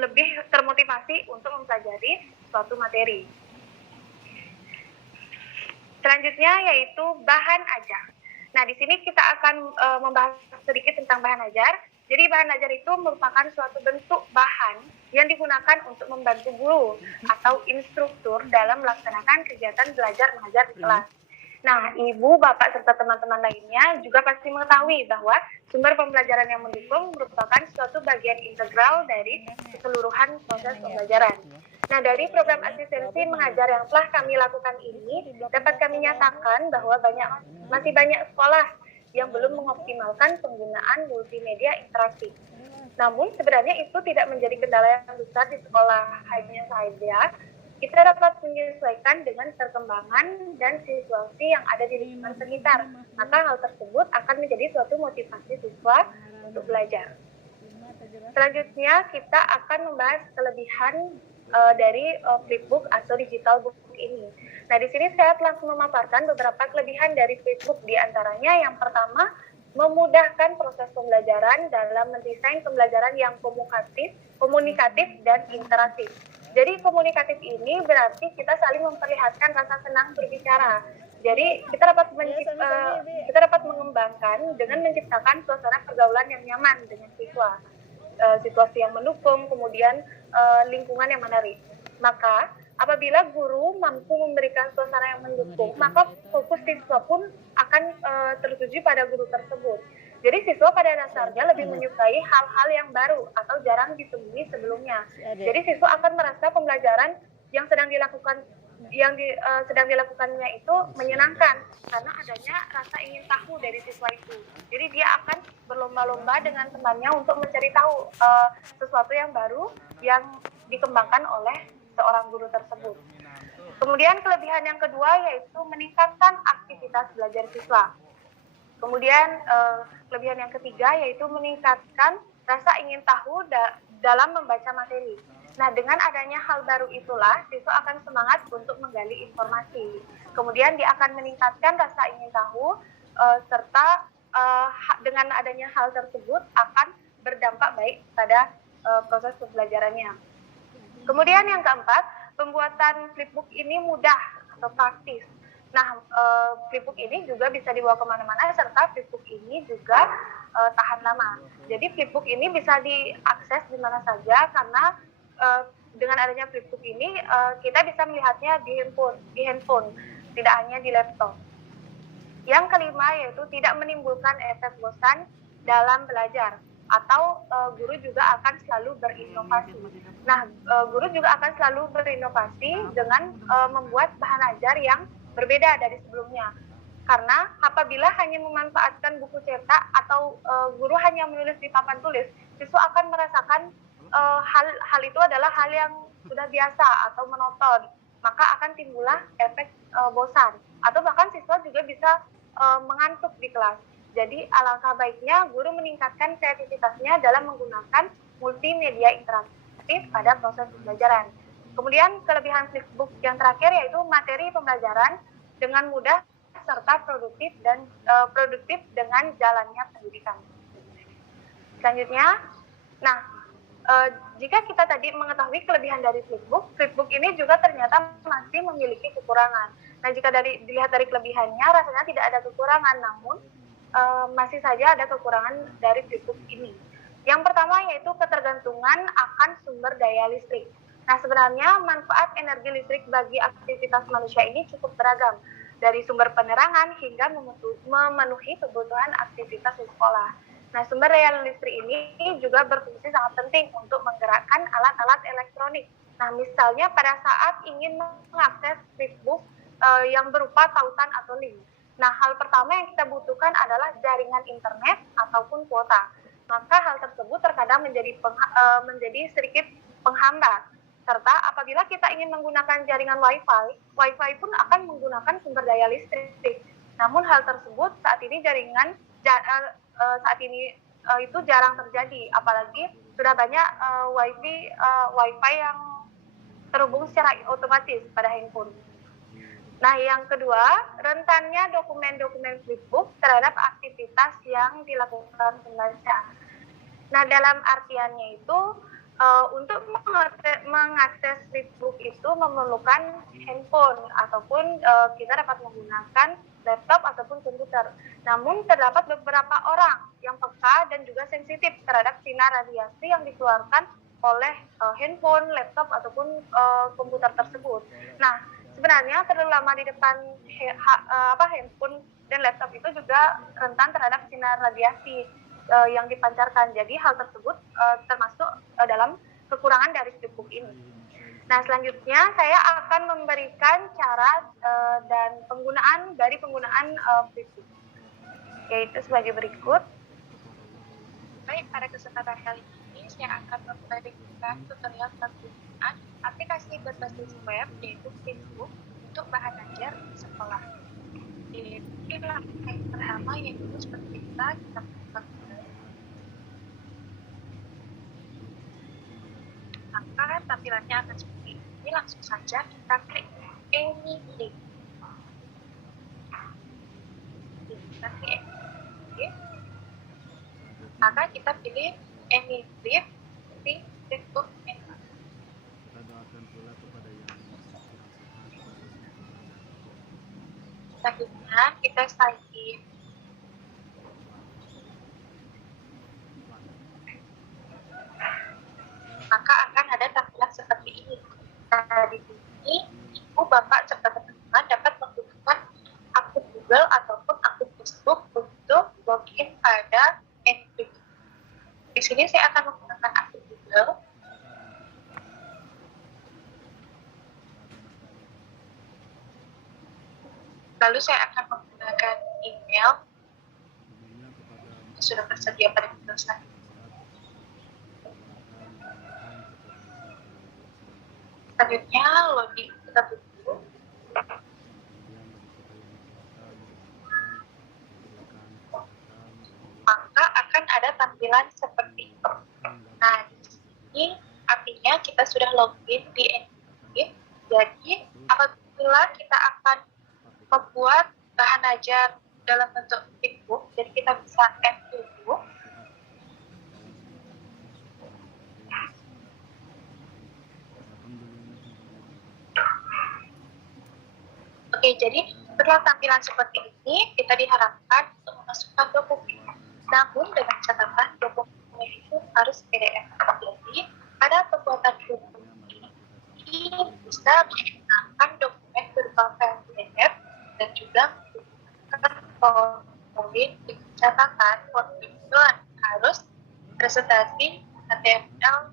lebih termotivasi untuk mempelajari suatu materi. Selanjutnya yaitu bahan ajar. Nah, di sini kita akan membahas sedikit tentang bahan ajar. Jadi bahan ajar itu merupakan suatu bentuk bahan yang digunakan untuk membantu guru atau instruktur dalam melaksanakan kegiatan belajar mengajar di kelas. Nah, ibu, bapak, serta teman-teman lainnya juga pasti mengetahui bahwa sumber pembelajaran yang mendukung merupakan suatu bagian integral dari keseluruhan proses pembelajaran. Nah, dari program asistensi mengajar yang telah kami lakukan ini, dapat kami nyatakan bahwa masih banyak sekolah yang belum mengoptimalkan penggunaan multimedia interaktif. Namun, sebenarnya itu tidak menjadi kendala yang besar di sekolah, hanya saja kita dapat menyesuaikan dengan perkembangan dan situasi yang ada di lingkungan sekitar. Maka hal tersebut akan menjadi suatu motivasi siswa untuk belajar. Selanjutnya, kita akan membahas kelebihan dari flipbook atau digital book ini. Nah, di sini saya langsung memaparkan beberapa kelebihan dari flipbook. Di antaranya yang pertama, memudahkan proses pembelajaran dalam mendesain pembelajaran yang komunikatif dan interaktif. Jadi komunikatif ini berarti kita saling memperlihatkan rasa senang berbicara. Jadi kita dapat mengembangkan dengan menciptakan suasana pergaulan yang nyaman dengan siswa. Situasi yang mendukung, kemudian lingkungan yang menarik. Maka apabila guru mampu memberikan suasana yang mendukung, maka fokus siswa pun akan tertuju pada guru tersebut. Jadi siswa pada dasarnya lebih menyukai hal-hal yang baru atau jarang ditemui sebelumnya. Jadi siswa akan merasa pembelajaran yang sedang dilakukannya itu menyenangkan karena adanya rasa ingin tahu dari siswa itu. Jadi dia akan berlomba-lomba dengan temannya untuk mencari tahu sesuatu yang baru yang dikembangkan oleh seorang guru tersebut. Kemudian kelebihan yang kedua yaitu meningkatkan aktivitas belajar siswa. Kemudian kelebihan yang ketiga yaitu meningkatkan rasa ingin tahu dalam membaca materi. Nah, dengan adanya hal baru itulah, siswa akan semangat untuk menggali informasi. Kemudian dia akan meningkatkan rasa ingin tahu, serta dengan adanya hal tersebut akan berdampak baik pada proses pembelajarannya. Kemudian yang keempat, pembuatan flipbook ini mudah atau praktis. Nah, flipbook ini juga bisa dibawa kemana-mana, serta flipbook ini juga tahan lama. Jadi flipbook ini bisa diakses di mana saja karena dengan adanya flipbook ini kita bisa melihatnya di handphone, tidak hanya di laptop. Yang kelima yaitu tidak menimbulkan efek bosan dalam belajar, atau guru juga akan selalu berinovasi. Nah, guru juga akan selalu berinovasi dengan membuat bahan ajar yang berbeda dari sebelumnya. Karena apabila hanya memanfaatkan buku cetak atau guru hanya menulis di papan tulis, siswa akan merasakan hal itu adalah hal yang sudah biasa atau monoton, maka akan timbullah efek bosan, atau bahkan siswa juga bisa mengantuk di kelas. Jadi alangkah baiknya guru meningkatkan kreativitasnya dalam menggunakan multimedia interaktif pada proses pembelajaran. Kemudian kelebihan flipbook yang terakhir yaitu materi pembelajaran dengan mudah serta produktif dengan jalannya pendidikan. Selanjutnya, jika kita tadi mengetahui kelebihan dari flipbook ini juga ternyata masih memiliki kekurangan. Nah, jika dilihat dari kelebihannya, rasanya tidak ada kekurangan, namun masih saja ada kekurangan dari flipbook ini. Yang pertama yaitu ketergantungan akan sumber daya listrik. Nah, sebenarnya manfaat energi listrik bagi aktivitas manusia ini cukup beragam, dari sumber penerangan hingga memenuhi kebutuhan aktivitas di sekolah. Nah, sumber daya listrik ini juga berfungsi sangat penting untuk menggerakkan alat-alat elektronik. Nah, misalnya pada saat ingin mengakses flipbook yang berupa tautan atau link. Nah, hal pertama yang kita butuhkan adalah jaringan internet ataupun kuota. Maka hal tersebut terkadang menjadi sedikit penghambat. Serta apabila kita ingin menggunakan jaringan Wi-Fi pun akan menggunakan sumber daya listrik. Namun hal tersebut saat ini itu jarang terjadi, apalagi sudah banyak Wi-Fi yang terhubung secara otomatis pada handphone. Nah, yang kedua, rentannya dokumen-dokumen flipbook terhadap aktivitas yang dilakukan pembaca. Nah, dalam artiannya itu, untuk mengakses flipbook itu memerlukan handphone ataupun kita dapat menggunakan laptop ataupun komputer. Namun terdapat beberapa orang yang peka dan juga sensitif terhadap sinar radiasi yang dikeluarkan oleh handphone, laptop ataupun komputer tersebut. Nah, sebenarnya terlalu lama di depan handphone dan laptop itu juga rentan terhadap sinar radiasi yang dipancarkan. Jadi hal tersebut termasuk dalam kekurangan dari flipbook ini. Nah, selanjutnya saya akan memberikan cara dan penggunaan Facebook, yaitu sebagai berikut. Baik, pada kesempatan kali ini saya akan memberikan tutorial penggunaan aplikasi berbasis web yaitu Facebook untuk bahan ajar di sekolah. Jadi langkah yang pertama yaitu seperti kita buka Google. Maka tampilannya akan seperti ini. Langsung saja kita klik any link. Kita klik any link. Maka kita pilih any link di Facebook. Selanjutnya kita sign in. Maka akan ada tampilan seperti ini. Nah, di sini ibu, bapak, serta teman-teman dapat menggunakan akun Google ataupun akun Facebook untuk login pada Android. Di sini saya akan menggunakan akun Google. Lalu saya akan menggunakan email yang sudah tersedia pada Google saya. Selanjutnya login kita butuh. Maka akan ada tampilan seperti itu. Nah, di sini artinya kita sudah login di Android. Jadi apabila kita akan membuat bahan ajar dalam bentuk Facebook, jadi kita bisa add dulu. Oke, jadi setelah tampilan seperti ini, kita diharapkan untuk memasukkan dokumen. Namun dengan catatan dokumen itu harus PDF. Jadi pada pembuatan dokumen ini bisa menggunakan dokumen berupa file PDF dan juga menggunakan PowerPoint dengan catatan dokumen itu harus presentasi HTML.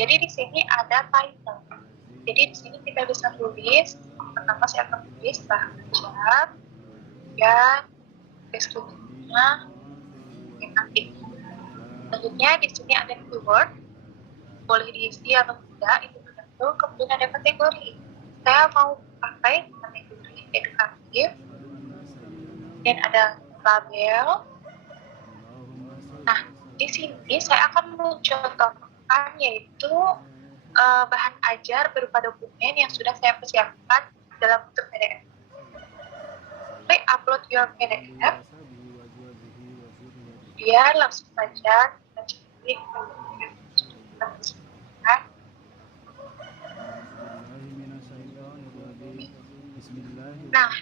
Jadi di sini ada title. Jadi di sini kita bisa tulis. Pertama saya akan tulis bahan ajar dan deskripsinya nanti. Selanjutnya di sini ada keyword, boleh diisi atau tidak itu tergantung. Kemudian ada kategori. Saya mau pakai kategori edukatif. Dan ada label. Nah, di sini saya akan mencontohkan yaitu bahan ajar berupa dokumen yang sudah saya persiapkan dalam bentuk PDF. Klik upload your PDF. Dia langsung saja kita cek. Nah,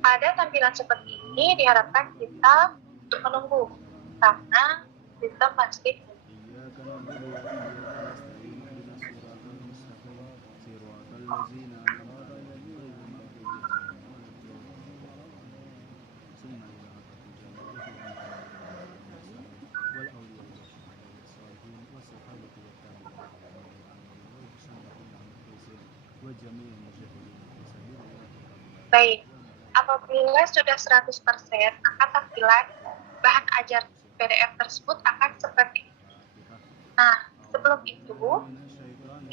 pada tampilan seperti ini diharapkan kita untuk menunggu karena sistem masih baik. Apabila sudah 100%, maka tampilan bahan ajar PDF tersebut akan seperti ini. Nah, sebelum itu,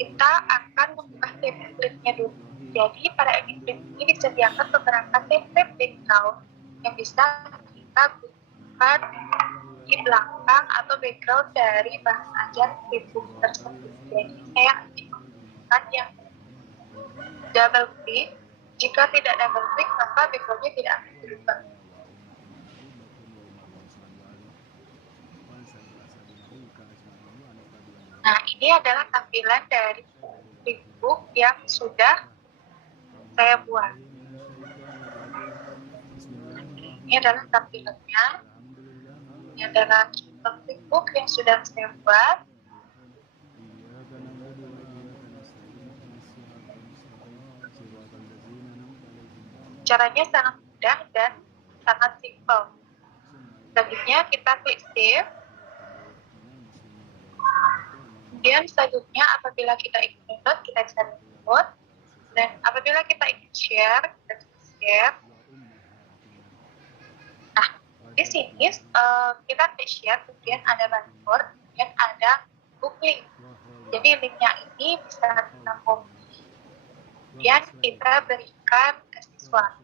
kita akan membuka template-nya dulu. Jadi, pada template ini disediakan beberapa template background yang bisa kita gunakan di belakang atau background dari bahan ajar Facebook tersebut. Jadi, saya menggunakan yang double click. Jika tidak double click, maka background-nya tidak akan berubah. Nah, ini adalah tampilan dari Facebook yang sudah saya buat. Ini adalah tampilannya. Ini adalah Facebook yang sudah saya buat. Caranya sangat mudah dan sangat simpel. Selanjutnya kita klik save. Kemudian selanjutnya apabila kita ingin download, kita bisa download. Dan apabila kita ingin share, kita bisa share. Nah, di sini kita share, kemudian ada barcode, kemudian ada book link. Jadi linknya ini bisa kita copy, kemudian kita berikan ke siswa.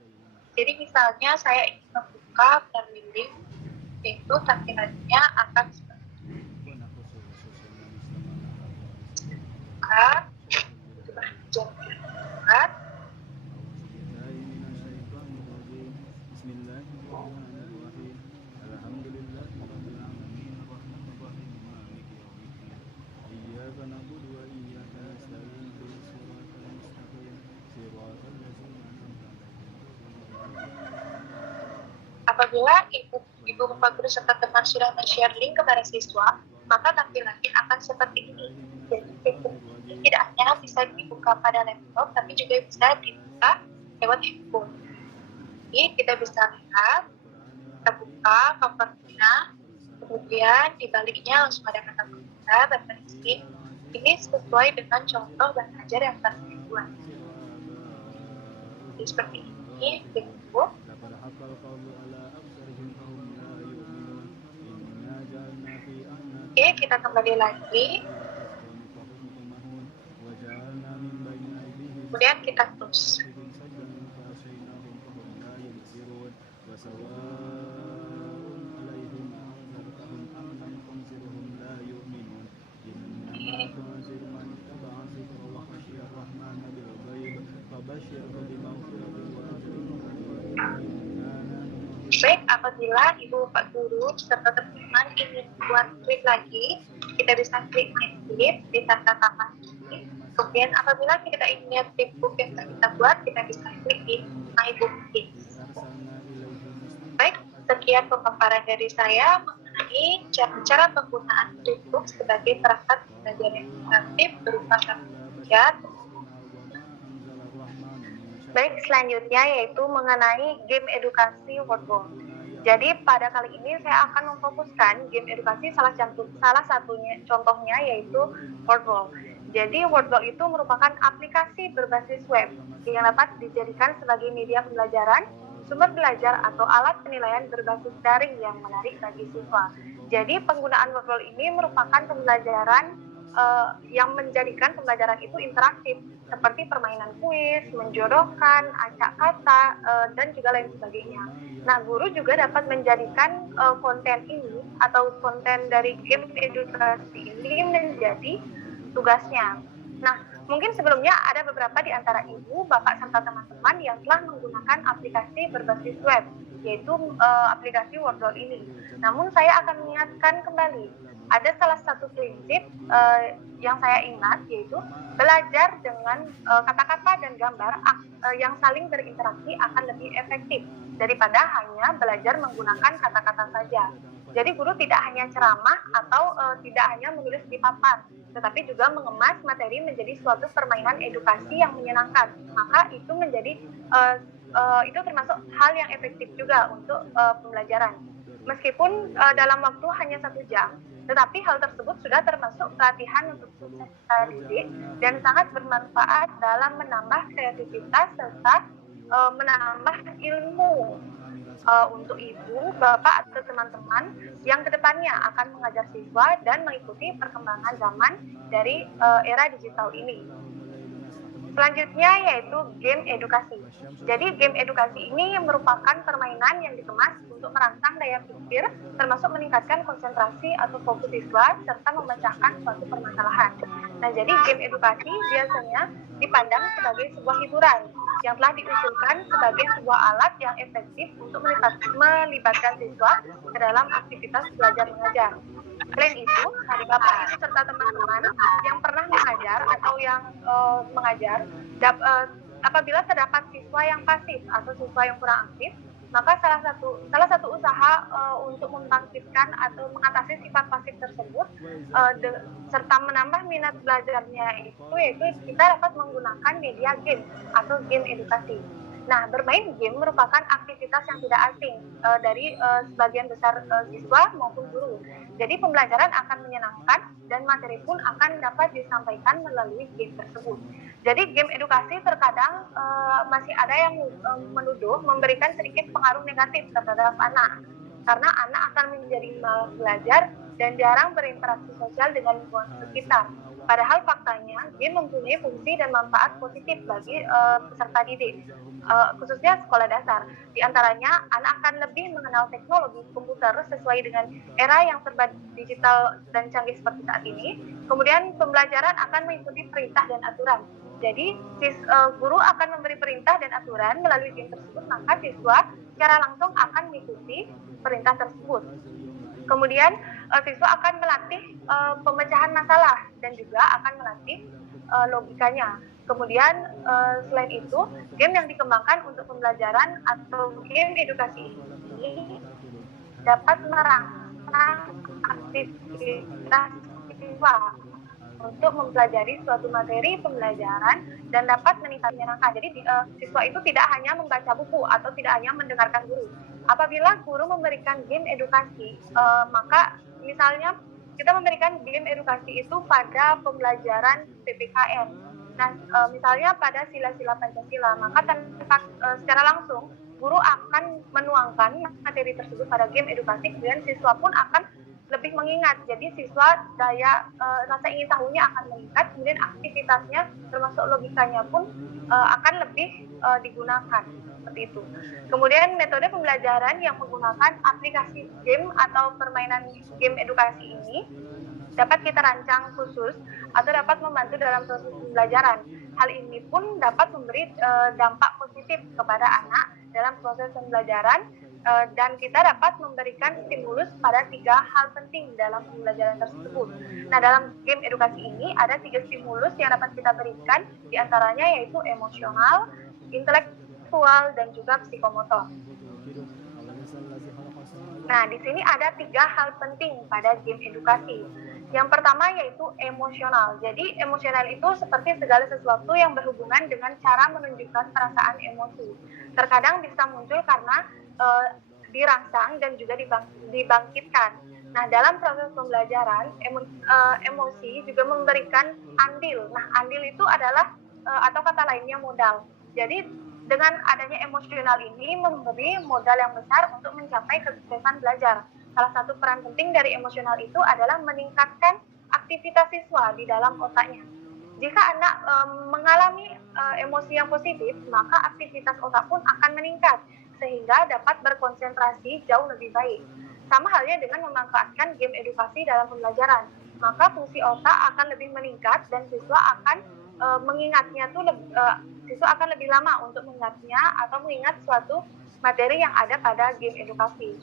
Jadi misalnya saya ingin membuka melalui link, yaitu tampilannya akan seperti ini. Buka, buka, apabila ibu bapak guru serta teman sudah men-share link kepada siswa, maka tampilannya akan seperti ini. Jadi ini tidak hanya bisa dibuka pada laptop, tapi juga bisa dibuka lewat handphone. Jadi kita bisa lihat, kita buka covernya, kemudian di baliknya langsung ada kata kunci berisi. Ini sesuai dengan contoh dan ajar yang telah saya buat. Jadi seperti ini, begitu. Oke, kita kembali lagi. Kemudian kita close. Baik, apabila ibu bapak guru serta teman-teman ingin buat klik lagi, kita bisa klik main clip di tanda tambah ini. Kemudian apabila kita ingin lihat flipbook yang telah kita buat, kita bisa klik di my book link. Baik, sekian pemaparan dari saya mengenai cara penggunaan flipbook sebagai perangkat belajar yang interaktif berupa kajian. Baik, selanjutnya yaitu mengenai game edukasi Wordball. Jadi pada kali ini saya akan memfokuskan game edukasi salah satunya contohnya yaitu Wordball. Jadi Wordball itu merupakan aplikasi berbasis web yang dapat dijadikan sebagai media pembelajaran, sumber belajar atau alat penilaian berbasis daring yang menarik bagi siswa. Jadi penggunaan Wordball ini merupakan pembelajaran yang menjadikan pembelajaran itu interaktif, seperti permainan kuis, menjodohkan, acak kata, dan juga lain sebagainya. Nah, guru juga dapat menjadikan konten ini atau konten dari game edukasi ini menjadi tugasnya. Nah, mungkin sebelumnya ada beberapa di antara ibu, bapak, serta teman-teman yang telah menggunakan aplikasi berbasis web, yaitu aplikasi Wordle ini. Namun saya akan mengingatkan kembali, ada salah satu prinsip yang saya ingat, yaitu belajar dengan kata-kata dan gambar yang saling berinteraksi akan lebih efektif daripada hanya belajar menggunakan kata-kata saja. Jadi guru tidak hanya ceramah atau tidak hanya menulis di papan, tetapi juga mengemas materi menjadi suatu permainan edukasi yang menyenangkan. Maka itu menjadi itu termasuk hal yang efektif juga untuk pembelajaran. Meskipun dalam waktu hanya 1 jam, tetapi hal tersebut sudah termasuk pelatihan untuk sukses didik dan sangat bermanfaat dalam menambah kreativitas serta menambah ilmu untuk ibu, bapak, atau teman-teman yang kedepannya akan mengajar siswa dan mengikuti perkembangan zaman dari era digital ini. Selanjutnya yaitu game edukasi. Jadi game edukasi ini merupakan permainan yang dikemas untuk merangsang daya pikir, termasuk meningkatkan konsentrasi atau fokus siswa, serta memecahkan suatu permasalahan. Nah, jadi game edukasi biasanya dipandang sebagai sebuah hiburan yang telah diusulkan sebagai sebuah alat yang efektif untuk melibatkan siswa ke dalam aktivitas belajar mengajar. Selain itu, bapak ibu serta teman-teman yang pernah mengajar atau yang mengajar, apabila terdapat siswa yang pasif atau siswa yang kurang aktif, maka salah satu usaha untuk membangkitkan atau mengatasi sifat pasif tersebut serta menambah minat belajarnya itu yaitu kita dapat menggunakan media game atau game edukasi. Nah, bermain game merupakan aktivitas yang tidak asing dari sebagian besar siswa maupun guru. Jadi pembelajaran akan menyenangkan dan materi pun akan dapat disampaikan melalui game tersebut. Jadi game edukasi terkadang masih ada yang menuduh memberikan sedikit pengaruh negatif terhadap anak. Karena anak akan menjadi malas belajar dan jarang berinteraksi sosial dengan lingkungan sekitar. Padahal faktanya, game mempunyai fungsi dan manfaat positif bagi peserta didik, khususnya sekolah dasar. Di antaranya, anak akan lebih mengenal teknologi komputer sesuai dengan era yang serba digital dan canggih seperti saat ini. Kemudian, pembelajaran akan mengikuti perintah dan aturan. Jadi, guru akan memberi perintah dan aturan melalui game tersebut, maka siswa secara langsung akan mengikuti perintah tersebut. Kemudian siswa akan melatih pemecahan masalah dan juga akan melatih logikanya. Kemudian selain itu, game yang dikembangkan untuk pembelajaran atau game edukasi ini dapat merangsang aktivitas siswa untuk mempelajari suatu materi pembelajaran dan dapat menyenangkan. Jadi siswa itu tidak hanya membaca buku atau tidak hanya mendengarkan guru. Apabila guru memberikan game edukasi, maka misalnya kita memberikan game edukasi itu pada pembelajaran PPKN. Nah, misalnya pada sila-sila Pancasila, maka secara langsung guru akan menuangkan materi tersebut pada game edukasi, kemudian siswa pun akan lebih mengingat. Jadi siswa rasa ingin tahunya akan meningkat, kemudian aktivitasnya termasuk logikanya pun akan lebih digunakan. Seperti itu. Kemudian metode pembelajaran yang menggunakan aplikasi game atau permainan game edukasi ini dapat kita rancang khusus atau dapat membantu dalam proses pembelajaran. Hal ini pun dapat memberi dampak positif kepada anak dalam proses pembelajaran dan kita dapat memberikan stimulus pada 3 hal penting dalam pembelajaran tersebut. Nah, dalam game edukasi ini ada 3 stimulus yang dapat kita berikan, diantaranya yaitu emosional, intelektual, dan juga psikomotor. Nah, di sini ada 3 hal penting pada game edukasi. Yang pertama yaitu emosional. Jadi emosional itu seperti segala sesuatu yang berhubungan dengan cara menunjukkan perasaan emosi. Terkadang bisa muncul karena dirangsang dan juga dibangkitkan. Nah, dalam proses pembelajaran, emosi juga memberikan andil. Nah, andil itu adalah atau kata lainnya modal. Jadi dengan adanya emosional ini memberi modal yang besar untuk mencapai kesuksesan belajar. Salah satu peran penting dari emosional itu adalah meningkatkan aktivitas siswa di dalam otaknya. Jika anak mengalami emosi yang positif, maka aktivitas otak pun akan meningkat, sehingga dapat berkonsentrasi jauh lebih baik. Sama halnya dengan memanfaatkan game edukasi dalam pembelajaran, maka fungsi otak akan lebih meningkat dan siswa akan mengingatnya siswa akan lebih lama untuk mengingatnya atau mengingat suatu materi yang ada pada game edukasi.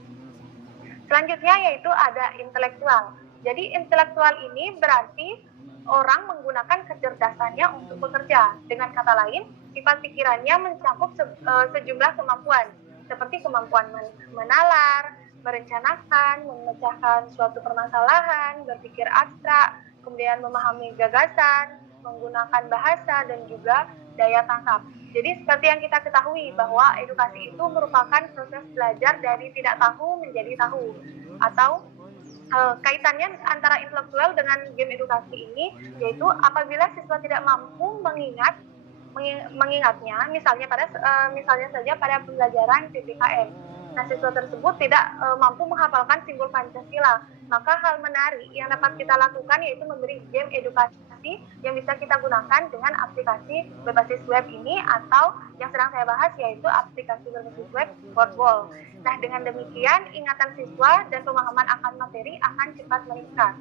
Selanjutnya yaitu ada intelektual. Jadi intelektual ini berarti orang menggunakan kecerdasannya untuk bekerja. Dengan kata lain, sifat pikirannya mencakup sejumlah kemampuan, seperti kemampuan menalar, merencanakan, memecahkan suatu permasalahan, berpikir abstrak, kemudian memahami gagasan, menggunakan bahasa, dan juga daya tangkap. Jadi seperti yang kita ketahui bahwa edukasi itu merupakan proses belajar dari tidak tahu menjadi tahu, atau kaitannya antara intelektual dengan game edukasi ini yaitu apabila siswa tidak mampu mengingatnya, misalnya saja pada pembelajaran PPKN. Nah, siswa tersebut tidak mampu menghafalkan simbol Pancasila, maka hal menarik yang dapat kita lakukan yaitu memberi game edukasi yang bisa kita gunakan dengan aplikasi berbasis web ini, atau yang sedang saya bahas yaitu aplikasi berbasis web Wordwall. Nah, dengan demikian ingatan siswa dan pemahaman akan materi akan cepat meningkat.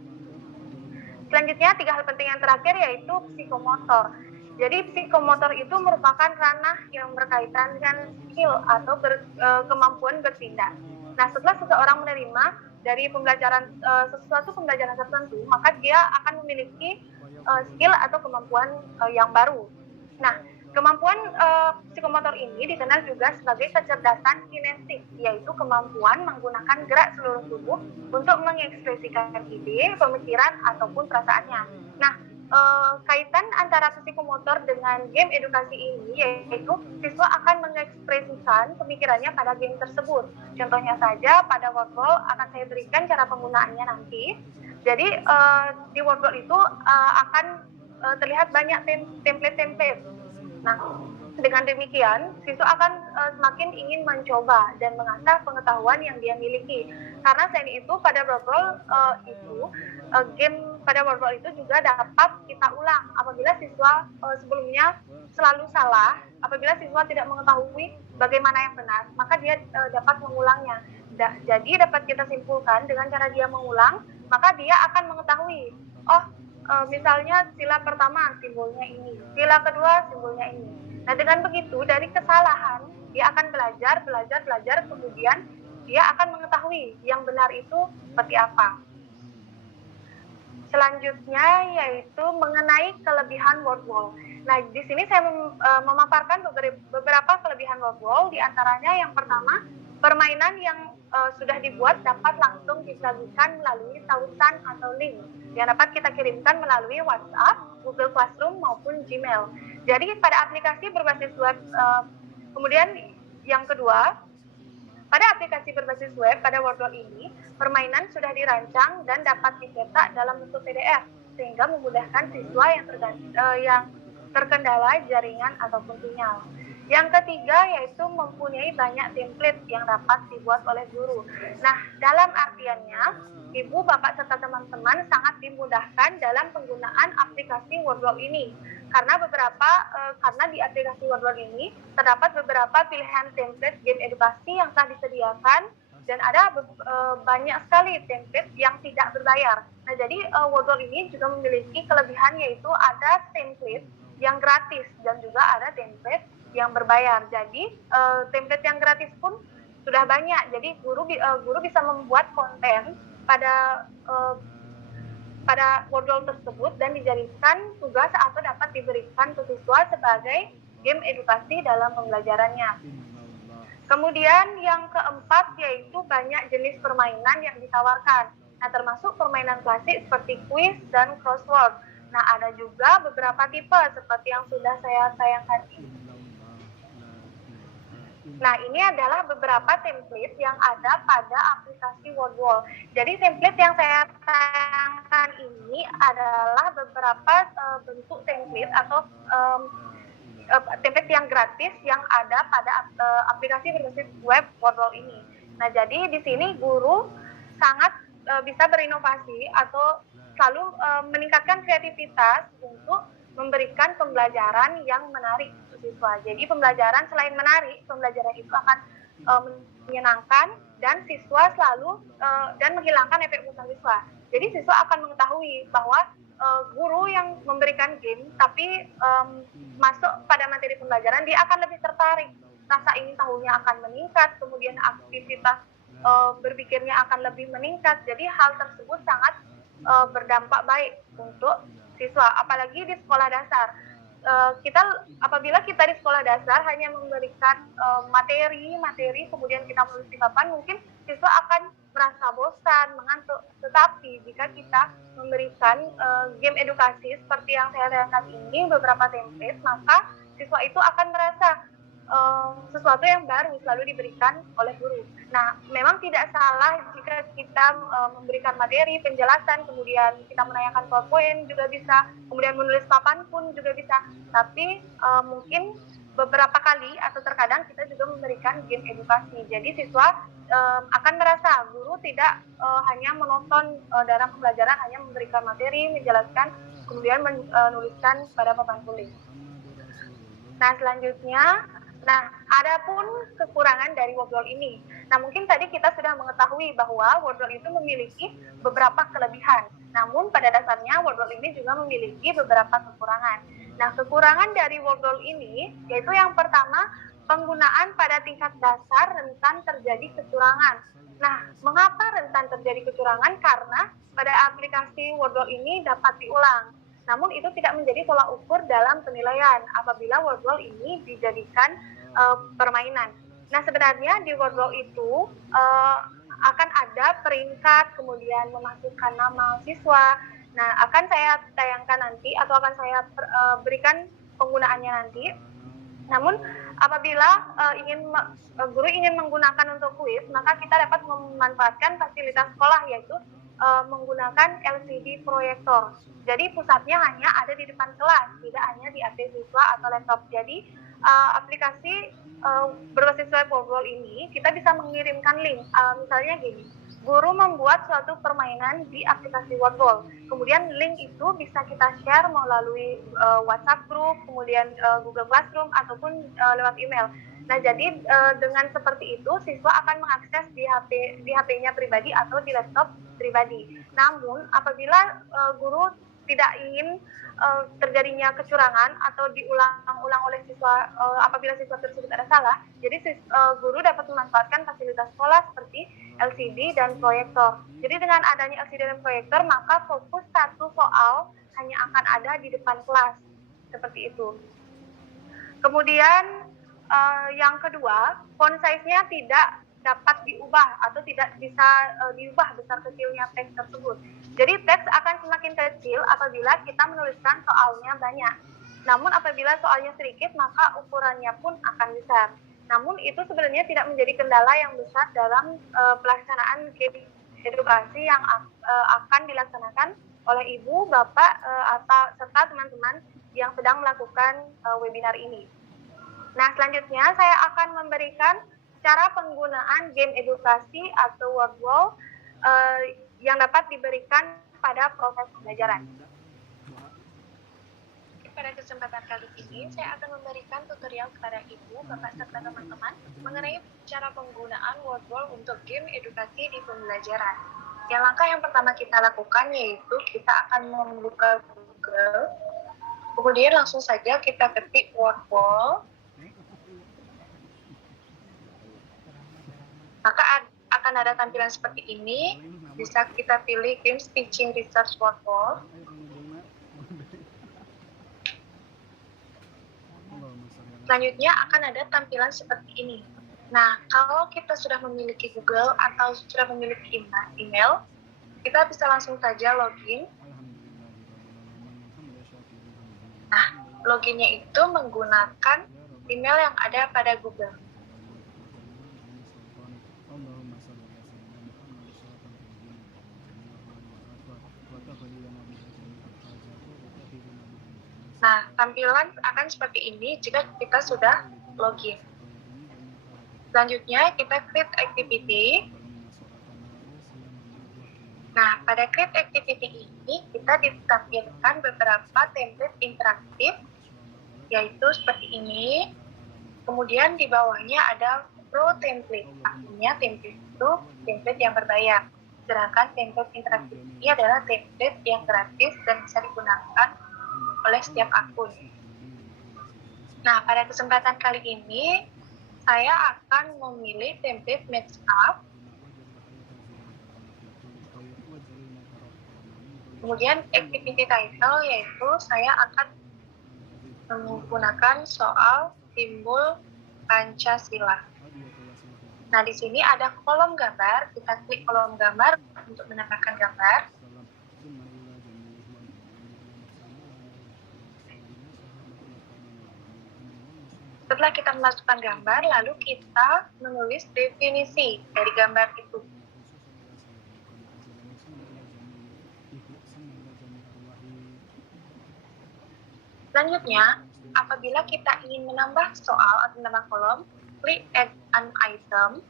Selanjutnya 3 hal penting yang terakhir yaitu psikomotor. Jadi psikomotor itu merupakan ranah yang berkaitan dengan skill atau kemampuan bertindak. Nah, setelah seseorang menerima dari sesuatu pembelajaran tertentu, maka dia akan memiliki skill atau kemampuan yang baru. Nah, kemampuan psikomotor ini dikenal juga sebagai kecerdasan kinestik, yaitu kemampuan menggunakan gerak seluruh tubuh untuk mengekspresikan ide, pemikiran, ataupun perasaannya. Nah, kaitan antara psikomotor dengan game edukasi ini yaitu siswa akan mengekspresikan pemikirannya pada game tersebut. Contohnya saja pada Wordwall akan saya berikan cara penggunaannya nanti. Jadi di Wordwall itu akan terlihat banyak template-template. Nah, dengan demikian, siswa akan semakin ingin mencoba dan mengasah pengetahuan yang dia miliki. Karena selain itu, pada Wordwall game pada Wordwall itu juga dapat kita ulang apabila siswa sebelumnya selalu salah. Apabila siswa tidak mengetahui bagaimana yang benar, maka dia dapat mengulangnya. Jadi dapat kita simpulkan dengan cara dia mengulang, maka dia akan mengetahui, misalnya sila pertama simbolnya ini, sila kedua simbolnya ini. Nah, dengan begitu dari kesalahan dia akan belajar, kemudian dia akan mengetahui yang benar itu seperti apa. Selanjutnya yaitu mengenai kelebihan Wordwall. Nah, di sini saya memaparkan beberapa kelebihan Wordwall. Di antaranya yang pertama, permainan yang sudah dibuat dapat langsung disajikan melalui tautan atau link yang dapat kita kirimkan melalui WhatsApp, Google Classroom maupun Gmail. Jadi pada aplikasi berbasis web, kemudian yang kedua, pada aplikasi berbasis web pada Wordwall ini, permainan sudah dirancang dan dapat dicetak dalam bentuk PDF sehingga memudahkan siswa yang terkendala jaringan ataupun sinyal. Yang ketiga yaitu mempunyai banyak template yang dapat dibuat oleh guru. Nah, dalam artiannya, Ibu, Bapak, serta teman-teman sangat dimudahkan dalam penggunaan aplikasi Wordwall ini. Karena di aplikasi Wordwall ini terdapat beberapa pilihan template game edukasi yang telah disediakan dan ada banyak sekali template yang tidak berbayar. Nah, jadi Wordwall ini juga memiliki kelebihan yaitu ada template yang gratis dan juga ada template yang berbayar. Jadi template yang gratis pun sudah banyak. Jadi guru bisa membuat konten pada Wordwall tersebut dan dijadikan tugas atau dapat diberikan ke siswa sebagai game edukasi dalam pembelajarannya. Kemudian yang keempat yaitu banyak jenis permainan yang ditawarkan. Nah, termasuk permainan klasik seperti kuis dan crossword. Nah, ada juga beberapa tipe seperti yang sudah saya sayangkan ini. Nah, ini adalah beberapa template yang ada pada aplikasi Wordwall. Jadi template yang saya tayangkan ini adalah beberapa bentuk template atau template yang gratis yang ada pada aplikasi berbasis web Wordwall ini. Nah, jadi di sini guru sangat bisa berinovasi atau selalu meningkatkan kreativitas untuk memberikan pembelajaran yang menarik untuk siswa. Jadi pembelajaran selain menarik, pembelajaran itu akan menyenangkan dan siswa selalu dan menghilangkan efek bosan siswa. Jadi siswa akan mengetahui bahwa guru yang memberikan game tapi masuk pada materi pembelajaran, dia akan lebih tertarik. Rasa ingin tahunya akan meningkat, kemudian aktivitas berpikirnya akan lebih meningkat. Jadi hal tersebut sangat berdampak baik untuk siswa, apalagi di sekolah dasar. Apabila kita di sekolah dasar hanya memberikan materi, kemudian kita menulis di papan, mungkin siswa akan merasa bosan, mengantuk. Tetapi jika kita memberikan game edukasi seperti yang saya tayangkan ini, beberapa template, maka siswa itu akan merasa sesuatu yang baru selalu diberikan oleh guru. Nah, memang tidak salah jika kita memberikan materi, penjelasan, kemudian kita menanyakan PowerPoint juga bisa, kemudian menulis papan pun juga bisa. Tapi mungkin beberapa kali atau terkadang kita juga memberikan game edukasi. Jadi siswa akan merasa guru tidak hanya menonton dalam pembelajaran, hanya memberikan materi, menjelaskan, kemudian menuliskan pada papan tulis. Nah, selanjutnya, ada pun kekurangan dari Wordwall ini. Nah, mungkin tadi kita sudah mengetahui bahwa Wordwall itu memiliki beberapa kelebihan. Namun pada dasarnya Wordwall ini juga memiliki beberapa kekurangan. Nah, kekurangan dari Wordwall ini yaitu yang pertama, penggunaan pada tingkat dasar rentan terjadi kecurangan. Nah, mengapa rentan terjadi kecurangan? Karena pada aplikasi Wordwall ini dapat diulang. Namun itu tidak menjadi tolak ukur dalam penilaian apabila Wordwall ini dijadikan permainan. Nah, sebenarnya di Wordwall itu akan ada peringkat, kemudian memasukkan nama siswa, Nah, akan saya tayangkan nanti atau akan saya berikan penggunaannya nanti. Namun apabila guru ingin menggunakan untuk kuis, maka kita dapat memanfaatkan fasilitas sekolah, yaitu menggunakan LCD proyektor. Jadi pusatnya hanya ada di depan kelas, tidak hanya di HP siswa atau laptop. Jadi aplikasi berbasis web Wordwall ini kita bisa mengirimkan link. Misalnya gini, guru membuat suatu permainan di aplikasi Wordwall. Kemudian link itu bisa kita share melalui WhatsApp group, kemudian Google Classroom ataupun lewat email. Nah, jadi dengan seperti itu siswa akan mengakses di HP-nya pribadi atau di laptop pribadi. Namun apabila guru tidak ingin terjadinya kecurangan atau diulang-ulang oleh siswa apabila siswa tersebut ada salah, jadi guru dapat memanfaatkan fasilitas sekolah seperti LCD dan proyektor. Jadi dengan adanya LCD dan proyektor, maka fokus satu soal hanya akan ada di depan kelas. Seperti itu. Kemudian yang kedua, font size-nya tidak dapat diubah atau tidak bisa diubah besar kecilnya teks tersebut. Jadi teks akan semakin kecil apabila kita menuliskan soalnya banyak. Namun apabila soalnya sedikit, maka ukurannya pun akan besar. Namun itu sebenarnya tidak menjadi kendala yang besar dalam pelaksanaan game edukasi yang akan dilaksanakan oleh ibu, bapak, atau serta teman-teman yang sedang melakukan webinar ini. Nah, selanjutnya saya akan memberikan cara penggunaan game edukasi atau Wordwall yang dapat diberikan pada proses pembelajaran. Pada kesempatan kali ini, saya akan memberikan tutorial kepada Ibu, Bapak, serta teman-teman mengenai cara penggunaan Wordwall untuk game edukasi di pembelajaran. Langkah yang pertama kita lakukan yaitu kita akan membuka Google, kemudian langsung saja kita ketik Wordwall. Maka akan ada tampilan seperti ini. Bisa kita pilih Games Teaching Research Wordwall. Selanjutnya akan ada tampilan seperti ini. Nah, kalau kita sudah memiliki Google atau sudah memiliki email, kita bisa langsung saja login. Nah, loginnya itu menggunakan email yang ada pada Google. Nah, tampilan akan seperti ini jika kita sudah login. Selanjutnya, kita create activity. Nah, pada create activity ini, kita ditampilkan beberapa template interaktif, yaitu seperti ini. Kemudian di bawahnya ada pro template, artinya template itu template yang berbayar. Sedangkan template interaktif ini adalah template yang gratis dan bisa digunakan oleh setiap akun. Nah, pada kesempatan kali ini, saya akan memilih template match up. Kemudian activity title, yaitu saya akan menggunakan soal simbol Pancasila. Nah, di sini ada kolom gambar, kita klik kolom gambar untuk menambahkan gambar. Setelah kita memasukkan gambar, lalu kita menulis definisi dari gambar itu. Selanjutnya, apabila kita ingin menambah soal atau menambah kolom, klik add an item,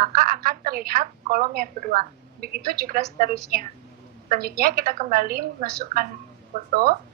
maka akan terlihat kolom yang kedua. Begitu juga seterusnya. Selanjutnya, kita kembali memasukkan foto.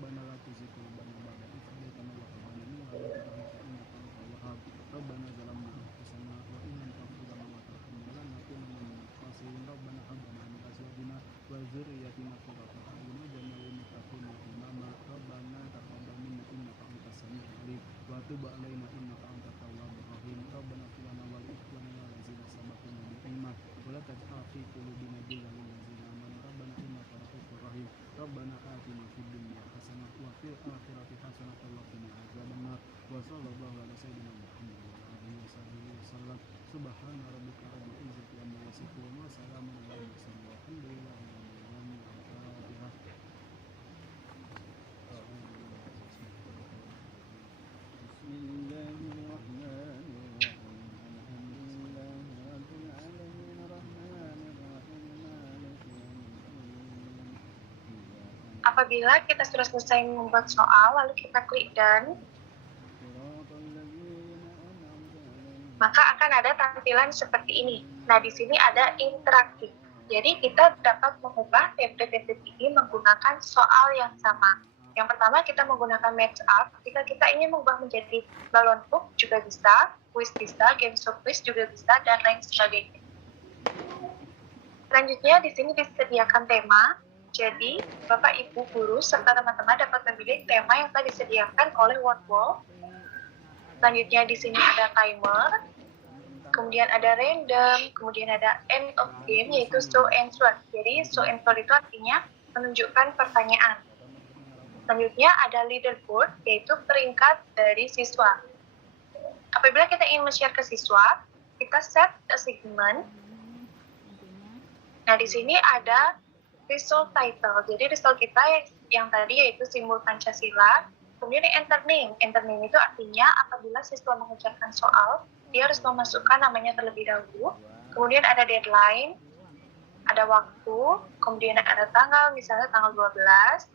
ربنا لا تزغ قلوبنا بعد إذ هديتنا وهب لنا من لدنك رحمة إنك أنت الوهاب ربنا ظلمنا أنفسنا وإن لم تغفر لنا وترحمنا لنكونن من الخاسرين ربنا هب لنا من أزواجنا وذريتنا قرة أعين واجعلنا للمتقين إماما ربنا تقبل منا إنك أنت السميع العليم وتب علينا إنك أنت التواب الرحيم ربنا اغفر لنا ولإخواننا الذين سبقونا بالإيمان ولا تجعل في قلوبنا غلا للذين آمنوا ربنا إنك رؤوف رحيم ربنا آتنا في الدنيا حسنة وفي الآخرة حسنة وقنا عذاب النار وصلى الله على سيدنا محمد وعلى آله وصحبه وسلم سبحان ربك رب العزة عما يصفون وسلام على المرسلين والحمد لله رب العالمين الفاتحة بسم الله الرحمن الرحيم الحمد لله رب العالمين الرحمن الرحيم مالك يوم الدين Apabila kita sudah selesai membuat soal, lalu kita klik done, صراط الذين أنعمت عليهم maka akan ada tampilan seperti ini. Nah, di sini ada interaktif. Jadi kita dapat mengubah template ini menggunakan soal yang sama. Yang pertama kita menggunakan match up. Jika kita ingin mengubah menjadi balon book juga bisa, quiz bisa, game show quiz juga bisa, dan lain sebagainya. Selanjutnya di sini disediakan tema. Jadi Bapak Ibu guru serta teman-teman dapat memilih tema yang telah disediakan oleh Wordwall. Selanjutnya di sini ada timer, kemudian ada random, kemudian ada end of game yaitu show answer. Jadi show answer itu artinya menunjukkan pertanyaan. Selanjutnya ada leaderboard yaitu peringkat dari siswa. Apabila kita ingin men-share ke siswa, kita set assignment. Nah, di sini ada result title. Jadi result kita yang tadi yaitu simbol Pancasila. Kemudian enter name. Enter name itu artinya apabila siswa mengerjakan soal, dia harus memasukkan namanya terlebih dahulu. Kemudian ada deadline, ada waktu, kemudian ada tanggal, misalnya tanggal 12.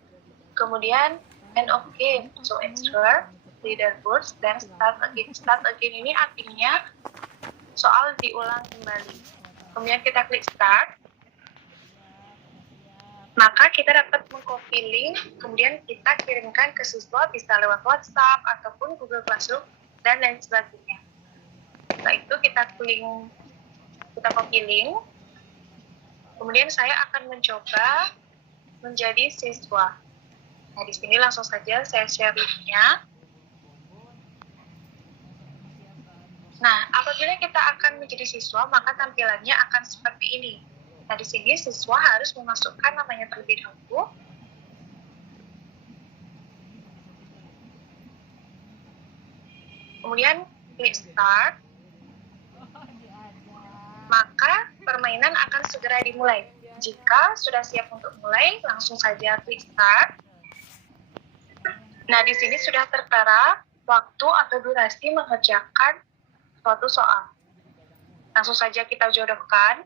Kemudian end of game, so answer, leaderboards, dan start again. Start again ini artinya soal diulang kembali. Kemudian kita klik start. Maka kita dapat mengcopy link, kemudian kita kirimkan ke siswa bisa lewat WhatsApp ataupun Google Classroom dan lain sebagainya. Setelah itu kita copy link. Kemudian saya akan mencoba menjadi siswa. Nah, di sini langsung saja saya share linknya. Nah, apabila kita akan menjadi siswa, maka tampilannya akan seperti ini. Nah, di sini siswa harus memasukkan namanya terlebih dahulu. Kemudian klik start. Maka permainan akan segera dimulai. Jika sudah siap untuk mulai, langsung saja klik start. Nah, di sini sudah tertera waktu atau durasi mengerjakan suatu soal. Langsung saja kita jodohkan.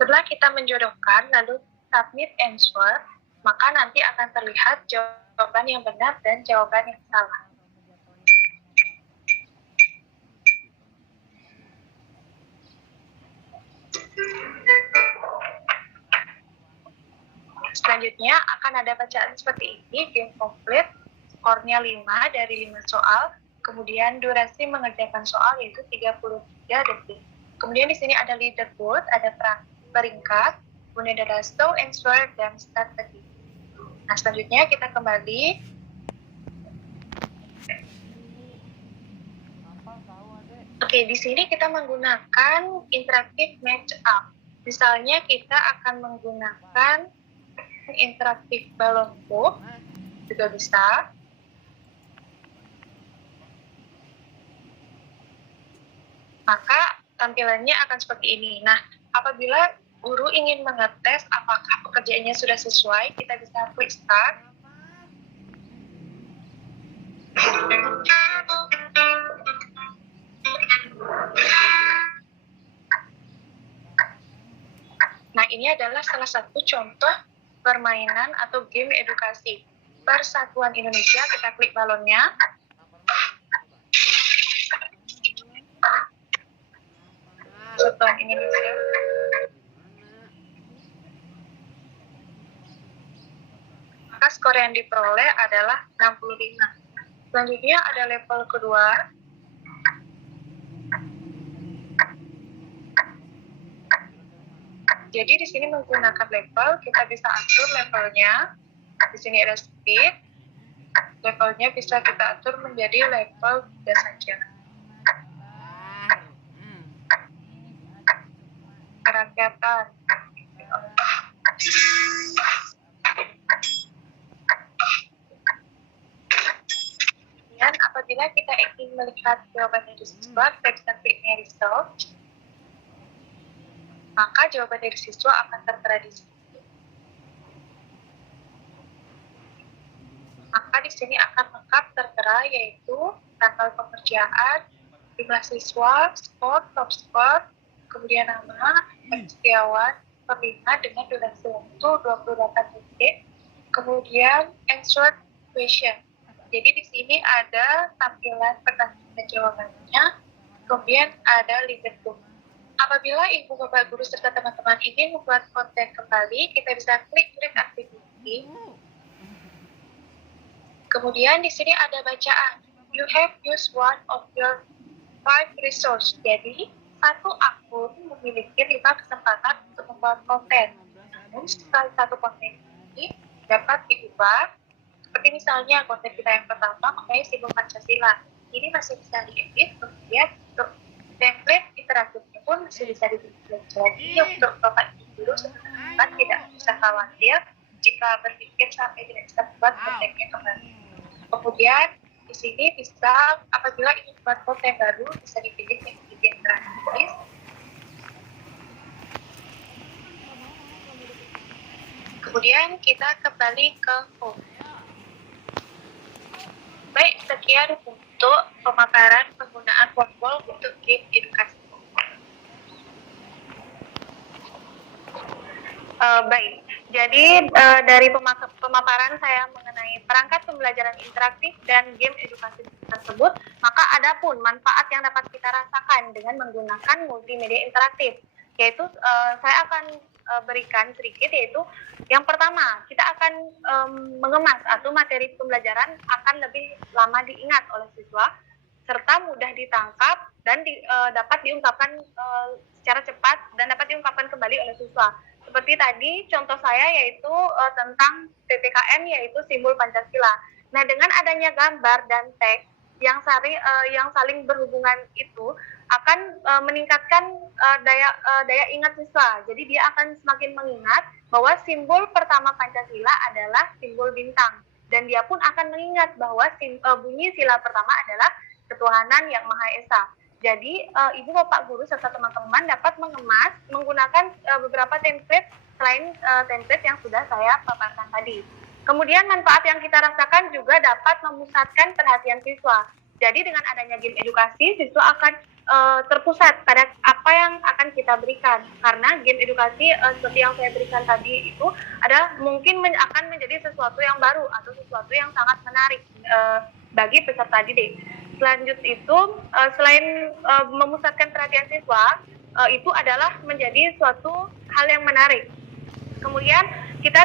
Setelah kita menjodohkan, lalu submit answer, maka nanti akan terlihat jawaban yang benar dan jawaban yang salah. Selanjutnya akan ada bacaan seperti ini, game complete, skornya 5 dari 5 soal, kemudian durasi mengerjakan soal yaitu 33 detik. Kemudian di sini ada leaderboard, ada peringkat, kemudian ada show answer, dan start again. Nah, selanjutnya kita kembali. Oke, di sini kita menggunakan interactive match up. Misalnya kita akan menggunakan interaktif balon book, juga bisa. Maka tampilannya akan seperti ini. Nah, apabila guru ingin mengetes apakah pekerjaannya sudah sesuai, kita bisa klik start. Nah, ini adalah salah satu contoh permainan atau game edukasi. Persatuan Indonesia, kita klik balonnya. Persatuan Indonesia. Maka skor yang diperoleh adalah 65. Selanjutnya ada level kedua. Jadi di sini menggunakan level, kita bisa atur levelnya. Di sini ada speed. Levelnya bisa kita atur menjadi level 3 saja. Kerakyatan. Kemudian apabila kita ingin melihat jawaban dari siswa, kita bisa klik result. Maka jawaban dari siswa akan tertera di sini. Maka di sini akan lengkap tertera, yaitu tanggal pekerjaan, jumlah siswa, skor, top skor, kemudian nama, setiawan, peminat dengan durasi waktu 28 detik, kemudian answer question. Jadi di sini ada tampilan pertanyaan dan jawabannya, kemudian ada link book. Apabila Ibu Bapak Guru serta teman-teman ingin membuat konten kembali, kita bisa klik create activity. Kemudian di sini ada bacaan. You have used one of your 5 resources. Jadi, satu akun memiliki 5 kesempatan untuk membuat konten. Namun, sekali satu konten ini dapat diubah. Seperti misalnya konten kita yang pertama mengenai simbol Pancasila. Ini masih bisa diedit, kemudian untuk template interaktifnya pun masih bisa dibuat. Jadi untuk Bapak Ibu Guru teman-teman tidak usah khawatir jika berpikir sampai tidak bisa membuat kontennya kembali. Kemudian di sini bisa apabila ingin membuat konten baru bisa dipilih yang interaktif. Kemudian kita kembali ke home. Baik, sekian untuk pemaparan penggunaan Wordwall untuk game edukasi. Baik, jadi dari pemaparan saya mengenai perangkat pembelajaran interaktif dan game edukasi tersebut, maka ada pun manfaat yang dapat kita rasakan dengan menggunakan multimedia interaktif, yaitu saya akan berikan sedikit, yaitu yang pertama, kita akan mengemas atau materi pembelajaran akan lebih lama diingat oleh siswa, serta mudah ditangkap dan dapat diungkapkan secara cepat dan dapat diungkapkan kembali oleh siswa. Seperti tadi contoh saya yaitu tentang PPKM, yaitu simbol Pancasila. Nah, dengan adanya gambar dan teks yang saling berhubungan itu akan meningkatkan daya ingat siswa. Jadi dia akan semakin mengingat bahwa simbol pertama Pancasila adalah simbol bintang, dan dia pun akan mengingat bahwa bunyi sila pertama adalah ketuhanan yang Maha Esa. Jadi Ibu Bapak Guru serta teman-teman dapat mengemas menggunakan beberapa template selain template yang sudah saya paparkan tadi. Kemudian manfaat yang kita rasakan juga dapat memusatkan perhatian siswa. Jadi dengan adanya game edukasi, siswa akan terpusat pada apa yang akan kita berikan. Karena game edukasi seperti yang saya berikan tadi itu adalah mungkin akan menjadi sesuatu yang baru atau sesuatu yang sangat menarik bagi peserta didik. Selanjutnya itu selain memusatkan perhatian siswa, itu adalah menjadi suatu hal yang menarik. Kemudian kita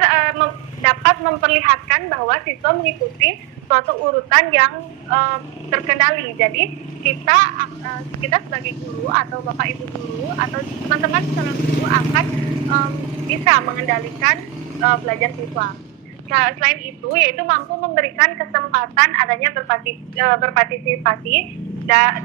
dapat memperlihatkan bahwa siswa mengikuti suatu urutan yang terkendali. Jadi kita sebagai guru atau Bapak Ibu guru atau teman-teman calon guru akan bisa mengendalikan belajar siswa. Selain itu, yaitu mampu memberikan kesempatan adanya berpartisipasi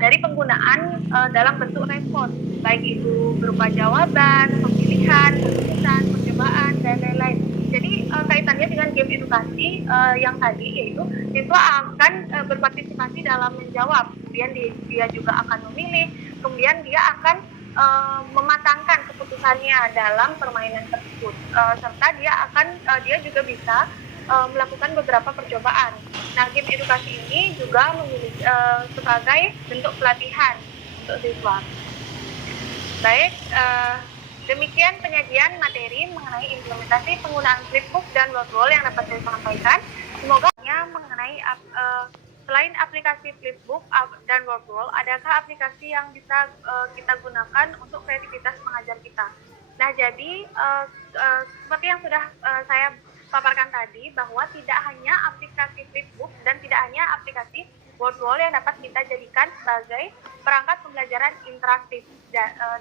dari penggunaan dalam bentuk respon, baik itu berupa jawaban, pemilihan, keputusan, percobaan, dan lain-lain. Jadi kaitannya dengan game edukasi yang tadi, yaitu siswa akan berpartisipasi dalam menjawab, kemudian dia juga akan memilih, kemudian dia akan mematangkan keputusannya dalam permainan tersebut, serta dia juga bisa melakukan beberapa percobaan. Nah, game edukasi ini juga memiliki sebagai bentuk pelatihan untuk siswa. Baik, demikian penyajian materi mengenai implementasi penggunaan flipbook dan Wordwall yang dapat saya sampaikan. Semoga mengenai selain aplikasi Flipbook dan WordWall, adakah aplikasi yang bisa kita gunakan untuk kreativitas mengajar kita? Nah, jadi seperti yang sudah saya paparkan tadi, bahwa tidak hanya aplikasi Flipbook dan tidak hanya aplikasi WordWall yang dapat kita jadikan sebagai perangkat pembelajaran interaktif.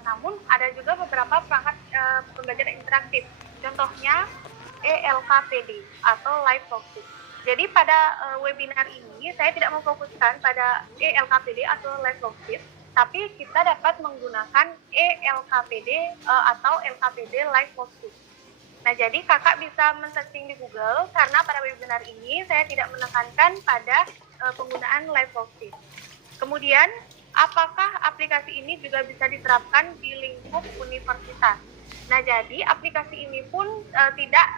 Namun ada juga beberapa perangkat pembelajaran interaktif. Contohnya ELKPD atau Live Focus. Jadi pada webinar ini saya tidak memfokuskan pada ELKPD atau Live Focus, tapi kita dapat menggunakan ELKPD atau LKPD Live Focus. Nah, jadi kakak bisa men-searching di Google, karena pada webinar ini saya tidak menekankan pada penggunaan Live Focus. Kemudian, apakah aplikasi ini juga bisa diterapkan di lingkup universitas? Nah, jadi aplikasi ini pun tidak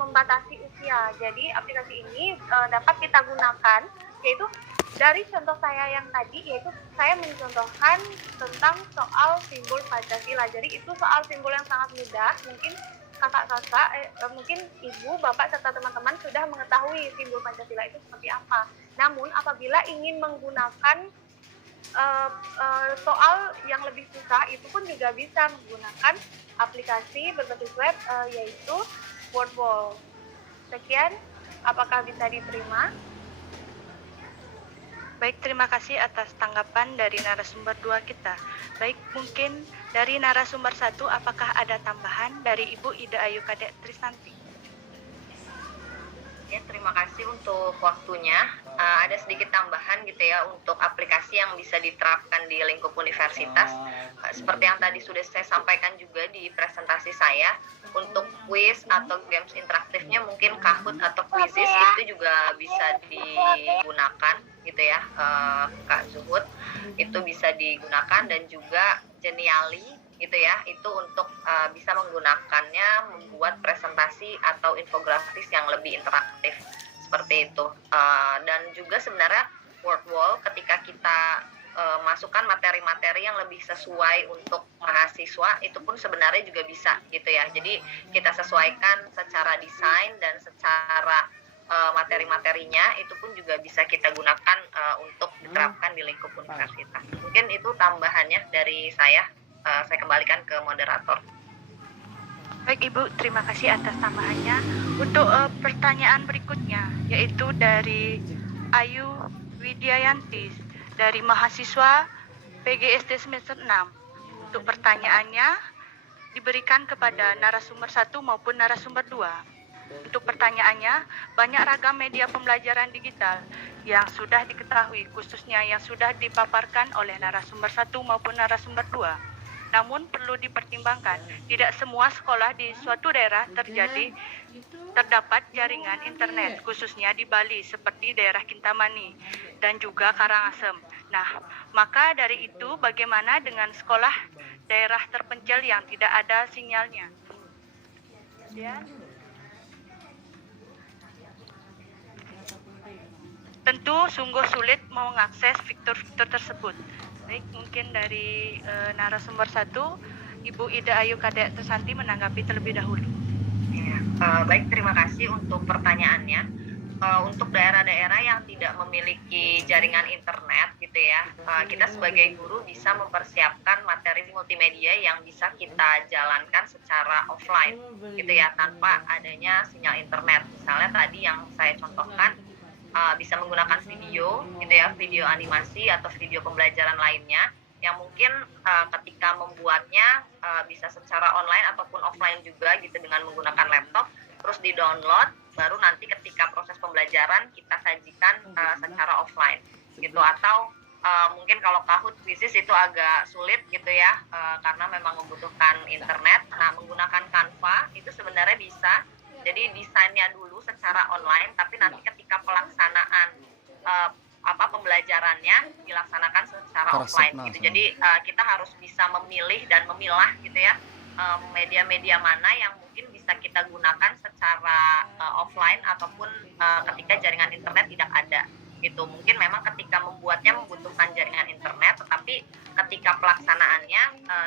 membatasi usia. Jadi aplikasi ini dapat kita gunakan, yaitu dari contoh saya yang tadi, yaitu saya mencontohkan tentang soal simbol Pancasila. Jadi itu soal simbol yang sangat mudah. Mungkin kakak-kakak, mungkin ibu, bapak, serta teman-teman sudah mengetahui simbol Pancasila itu seperti apa. Namun apabila ingin menggunakan soal yang lebih susah, itu pun juga bisa menggunakan aplikasi berbasis web, yaitu WordWall. Sekian, apakah bisa diterima? Baik, terima kasih atas tanggapan dari narasumber 2 kita. Baik, mungkin dari narasumber 1, apakah ada tambahan dari Ibu Ida Ayu Kadek Trisanti? Ya, terima kasih untuk waktunya. Ada sedikit tambahan gitu ya untuk aplikasi yang bisa diterapkan di lingkup universitas. Seperti yang tadi sudah saya sampaikan juga di presentasi saya, untuk quiz atau games interaktifnya mungkin Kahoot atau Quizizz itu juga bisa digunakan gitu ya, Kak Zuhud. Itu bisa digunakan, dan juga Genially gitu ya, itu untuk bisa menggunakannya membuat presentasi atau infografis yang lebih interaktif seperti itu. Dan juga sebenarnya WordWall, ketika kita masukkan materi-materi yang lebih sesuai untuk mahasiswa, itu pun sebenarnya juga bisa gitu ya. Jadi kita sesuaikan secara desain dan secara materi-materinya, itu pun juga bisa kita gunakan untuk diterapkan di lingkup universitas. Mungkin itu tambahannya dari saya. Saya kembalikan ke moderator. Baik Ibu, terima kasih atas tambahannya. Untuk pertanyaan berikutnya, yaitu dari Ayu Widyayanti dari mahasiswa PGSD semester 6. Untuk pertanyaannya diberikan kepada narasumber 1 maupun narasumber 2. Untuk pertanyaannya, banyak ragam media pembelajaran digital yang sudah diketahui, khususnya yang sudah dipaparkan oleh narasumber 1 maupun narasumber 2. Namun perlu dipertimbangkan, tidak semua sekolah di suatu daerah terdapat jaringan internet, khususnya di Bali seperti daerah Kintamani dan juga Karangasem. Nah, maka dari itu bagaimana dengan sekolah daerah terpencil yang tidak ada sinyalnya? Tentu sungguh sulit mengakses fitur-fitur tersebut. Baik, mungkin dari narasumber 1, Ibu Ida Ayu Kadek Trisanti menanggapi terlebih dahulu. Ya, baik, terima kasih untuk pertanyaannya. Untuk daerah-daerah yang tidak memiliki jaringan internet gitu ya, kita sebagai guru bisa mempersiapkan materi multimedia yang bisa kita jalankan secara offline gitu ya, tanpa adanya sinyal internet. Misalnya tadi yang saya contohkan, bisa menggunakan video gitu ya, video animasi atau video pembelajaran lainnya yang mungkin ketika membuatnya bisa secara online ataupun offline juga gitu, dengan menggunakan laptop, terus di-download, baru nanti ketika proses pembelajaran kita sajikan secara offline gitu. Atau mungkin kalau Kahoot, Quizizz itu agak sulit gitu ya, karena memang membutuhkan internet. Nah, menggunakan Canva itu sebenarnya bisa. Jadi desainnya dulu secara online, tapi nanti ketika pelaksanaan pembelajarannya dilaksanakan secara offline gitu. Jadi kita harus bisa memilih dan memilah gitu ya, media-media mana yang mungkin bisa kita gunakan secara offline ataupun ketika jaringan internet tidak ada gitu. Mungkin memang ketika membuatnya membutuhkan jaringan internet, tetapi ketika pelaksanaannya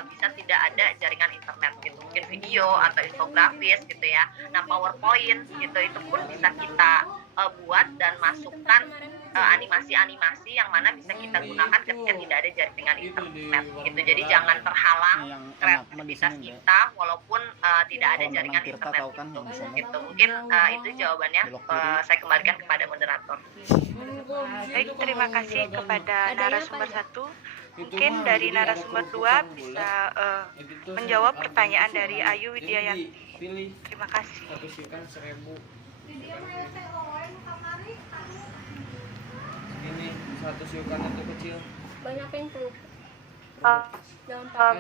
bisa tidak ada jaringan internet gitu. Mungkin video atau infografis gitu ya. Nah, PowerPoint gitu, itu pun bisa kita buat dan masukkan animasi-animasi yang mana bisa kita gunakan ketika tidak ada jaringan internet gitu. Jadi jangan terhalang kreativitas kita walaupun tidak ada jaringan internet gitu. Mungkin itu jawabannya. Saya kembalikan kepada moderator. Baik, terima kasih kepada narasumber 1. Mungkin dari narasumber 2 bisa menjawab pertanyaan dari Ayu Widyayanti. Terima kasih. Ini satu siukan itu kecil. Banyak pintu.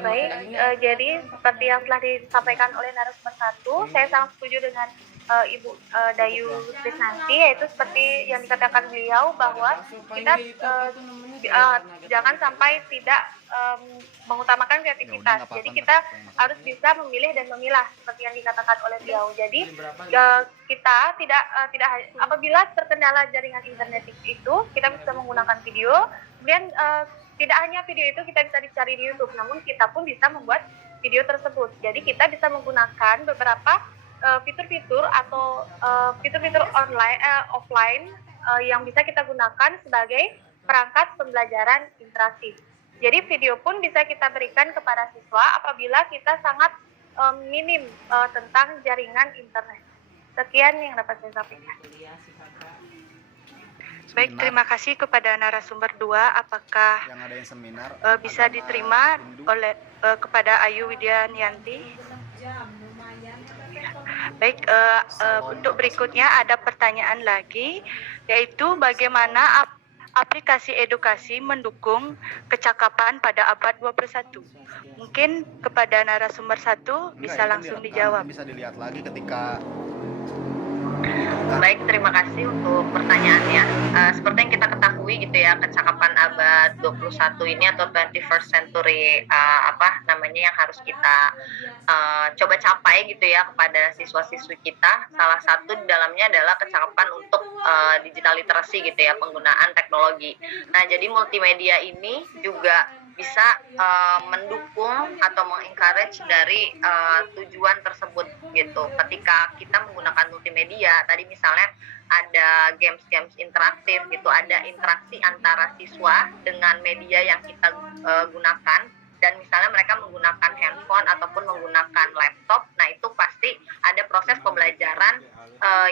Baik, jadi seperti yang telah disampaikan oleh narasumber 1, saya sangat setuju dengan Ibu Dayu Trisnanti, yaitu seperti yang dikatakan beliau bahwa kita jangan sampai tidak mengutamakan kreativitas. Jadi kita harus bisa memilih dan memilah seperti yang dikatakan oleh beliau. Jadi kita tidak apabila terkendala jaringan internet itu, kita bisa menggunakan video. Kemudian tidak hanya video itu kita bisa dicari di YouTube, namun kita pun bisa membuat video tersebut. Jadi kita bisa menggunakan beberapa fitur-fitur atau fitur-fitur offline yang bisa kita gunakan sebagai perangkat pembelajaran interaktif. Jadi video pun bisa kita berikan kepada siswa apabila kita sangat minim tentang jaringan internet. Sekian yang dapat saya sampaikan. Baik, terima kasih kepada narasumber 2. Apakah bisa diterima oleh kepada Ayu Widyayanti? Baik, untuk berikutnya ada pertanyaan lagi, yaitu bagaimana aplikasi edukasi mendukung kecakapan pada abad 21. Mungkin kepada narasumber 1 bisa langsung dijawab. Bisa dilihat lagi ketika. Baik, terima kasih untuk pertanyaannya. Seperti yang kita ketahui gitu ya, kecakapan abad 21 ini atau 21st century yang harus kita coba capai gitu ya kepada siswa-siswi kita. Salah satu di dalamnya adalah kecakapan untuk digital literacy gitu ya, penggunaan teknologi. Nah, jadi multimedia ini juga bisa mendukung atau mengencourage dari tujuan tersebut gitu. Ketika kita menggunakan multimedia, tadi misalnya ada games-games interaktif gitu, ada interaksi antara siswa dengan media yang kita gunakan, dan misalnya mereka menggunakan handphone ataupun menggunakan laptop, nah itu pasti ada proses pembelajaran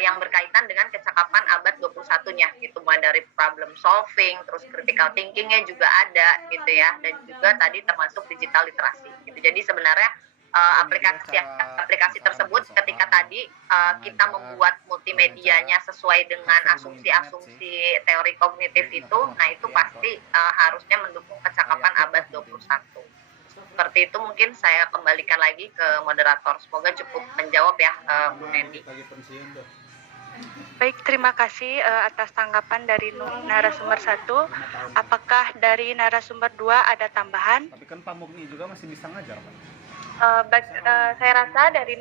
yang berkaitan dengan kecakapan abad 21-nya gitu, mulai dari problem solving, terus critical thinking-nya juga ada gitu ya, dan juga tadi termasuk digital literasi gitu. Jadi sebenarnya aplikasi tersebut ketika tadi kita membuat multimedianya sesuai dengan asumsi-asumsi teori kognitif itu, nah itu pasti harusnya mendukung kecakapan abad 21. Seperti itu, mungkin saya kembalikan lagi ke moderator. Semoga cukup menjawab ya, Bu Nendi. Baik, terima kasih atas tanggapan dari narasumber 1. Apakah dari narasumber 2 ada tambahan? Tapi kan Pak Mugni juga masih bisa ngajar, Pak. Saya rasa dari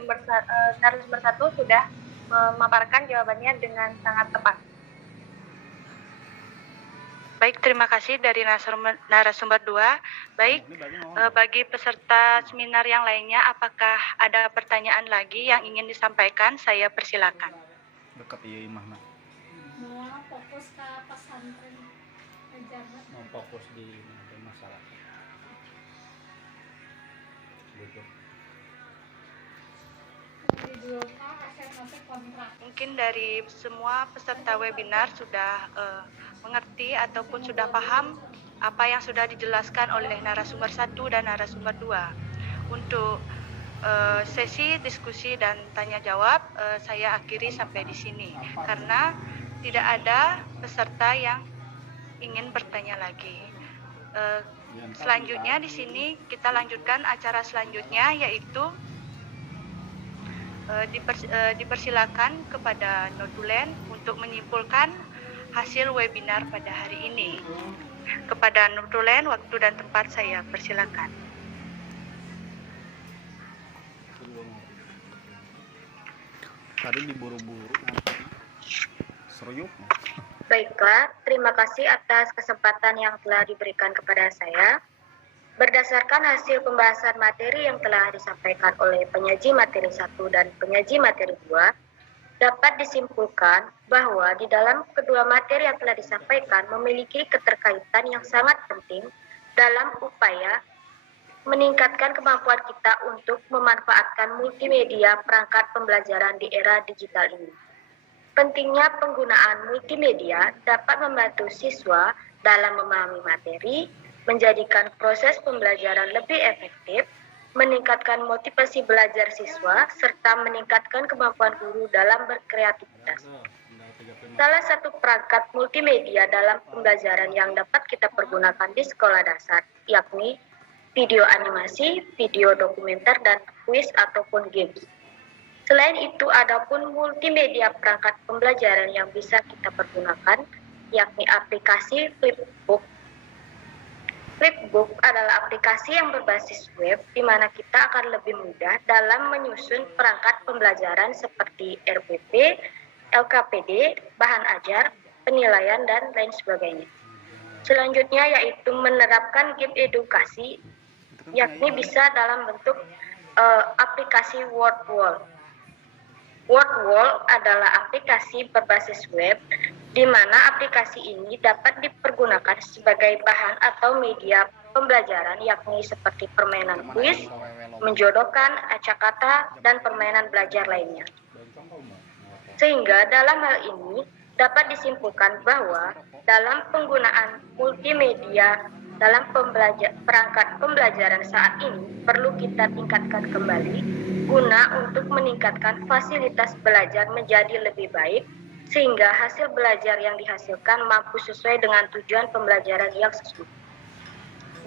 narasumber 1 sudah memaparkan jawabannya dengan sangat tepat. Baik, terima kasih dari narasumber 2. Baik, bagi peserta seminar yang lainnya, apakah ada pertanyaan lagi yang ingin disampaikan? Saya persilakan. Dekat iya imah. Mau fokus ke pesantren aja. Mau fokus di masalah. Gitu. Mungkin dari semua peserta webinar sudah mengerti ataupun sudah paham apa yang sudah dijelaskan oleh narasumber 1 dan narasumber 2. Untuk sesi diskusi dan tanya jawab saya akhiri sampai di sini karena tidak ada peserta yang ingin bertanya lagi. Selanjutnya di sini kita lanjutkan acara selanjutnya, yaitu dipersilakan kepada notulen untuk menyimpulkan hasil webinar pada hari ini. Kepada notulen, waktu dan tempat saya persilakan. Tadi diburu-buru. Seruyuk. Baiklah, terima kasih atas kesempatan yang telah diberikan kepada saya. Berdasarkan hasil pembahasan materi yang telah disampaikan oleh penyaji materi 1 dan penyaji materi 2, dapat disimpulkan bahwa di dalam kedua materi yang telah disampaikan memiliki keterkaitan yang sangat penting dalam upaya meningkatkan kemampuan kita untuk memanfaatkan multimedia perangkat pembelajaran di era digital ini. Pentingnya penggunaan multimedia dapat membantu siswa dalam memahami materi, menjadikan proses pembelajaran lebih efektif, meningkatkan motivasi belajar siswa, serta meningkatkan kemampuan guru dalam berkreativitas. Salah satu perangkat multimedia dalam pembelajaran yang dapat kita pergunakan di sekolah dasar, yakni video animasi, video dokumenter, dan kuis ataupun games. Selain itu, ada pun multimedia perangkat pembelajaran yang bisa kita pergunakan, yakni aplikasi Flipbook. Flipbook adalah aplikasi yang berbasis web di mana kita akan lebih mudah dalam menyusun perangkat pembelajaran seperti RPP, LKPD, bahan ajar, penilaian, dan lain sebagainya. Selanjutnya yaitu menerapkan game edukasi, yakni bisa dalam bentuk aplikasi WordWall. WordWall adalah aplikasi berbasis web di mana aplikasi ini dapat dipergunakan sebagai bahan atau media pembelajaran yakni seperti permainan kuis, menjodohkan, acakata, dan permainan belajar lainnya. Sehingga dalam hal ini dapat disimpulkan bahwa dalam penggunaan multimedia dalam perangkat pembelajaran saat ini perlu kita tingkatkan kembali guna untuk meningkatkan fasilitas belajar menjadi lebih baik sehingga hasil belajar yang dihasilkan mampu sesuai dengan tujuan pembelajaran yang sesungguhnya.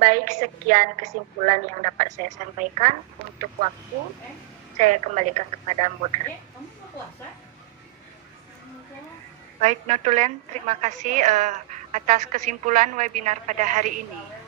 Baik, sekian kesimpulan yang dapat saya sampaikan. Untuk waktu, saya kembalikan kepada moderator. Baik, Notulen, terima kasih atas kesimpulan webinar pada hari ini.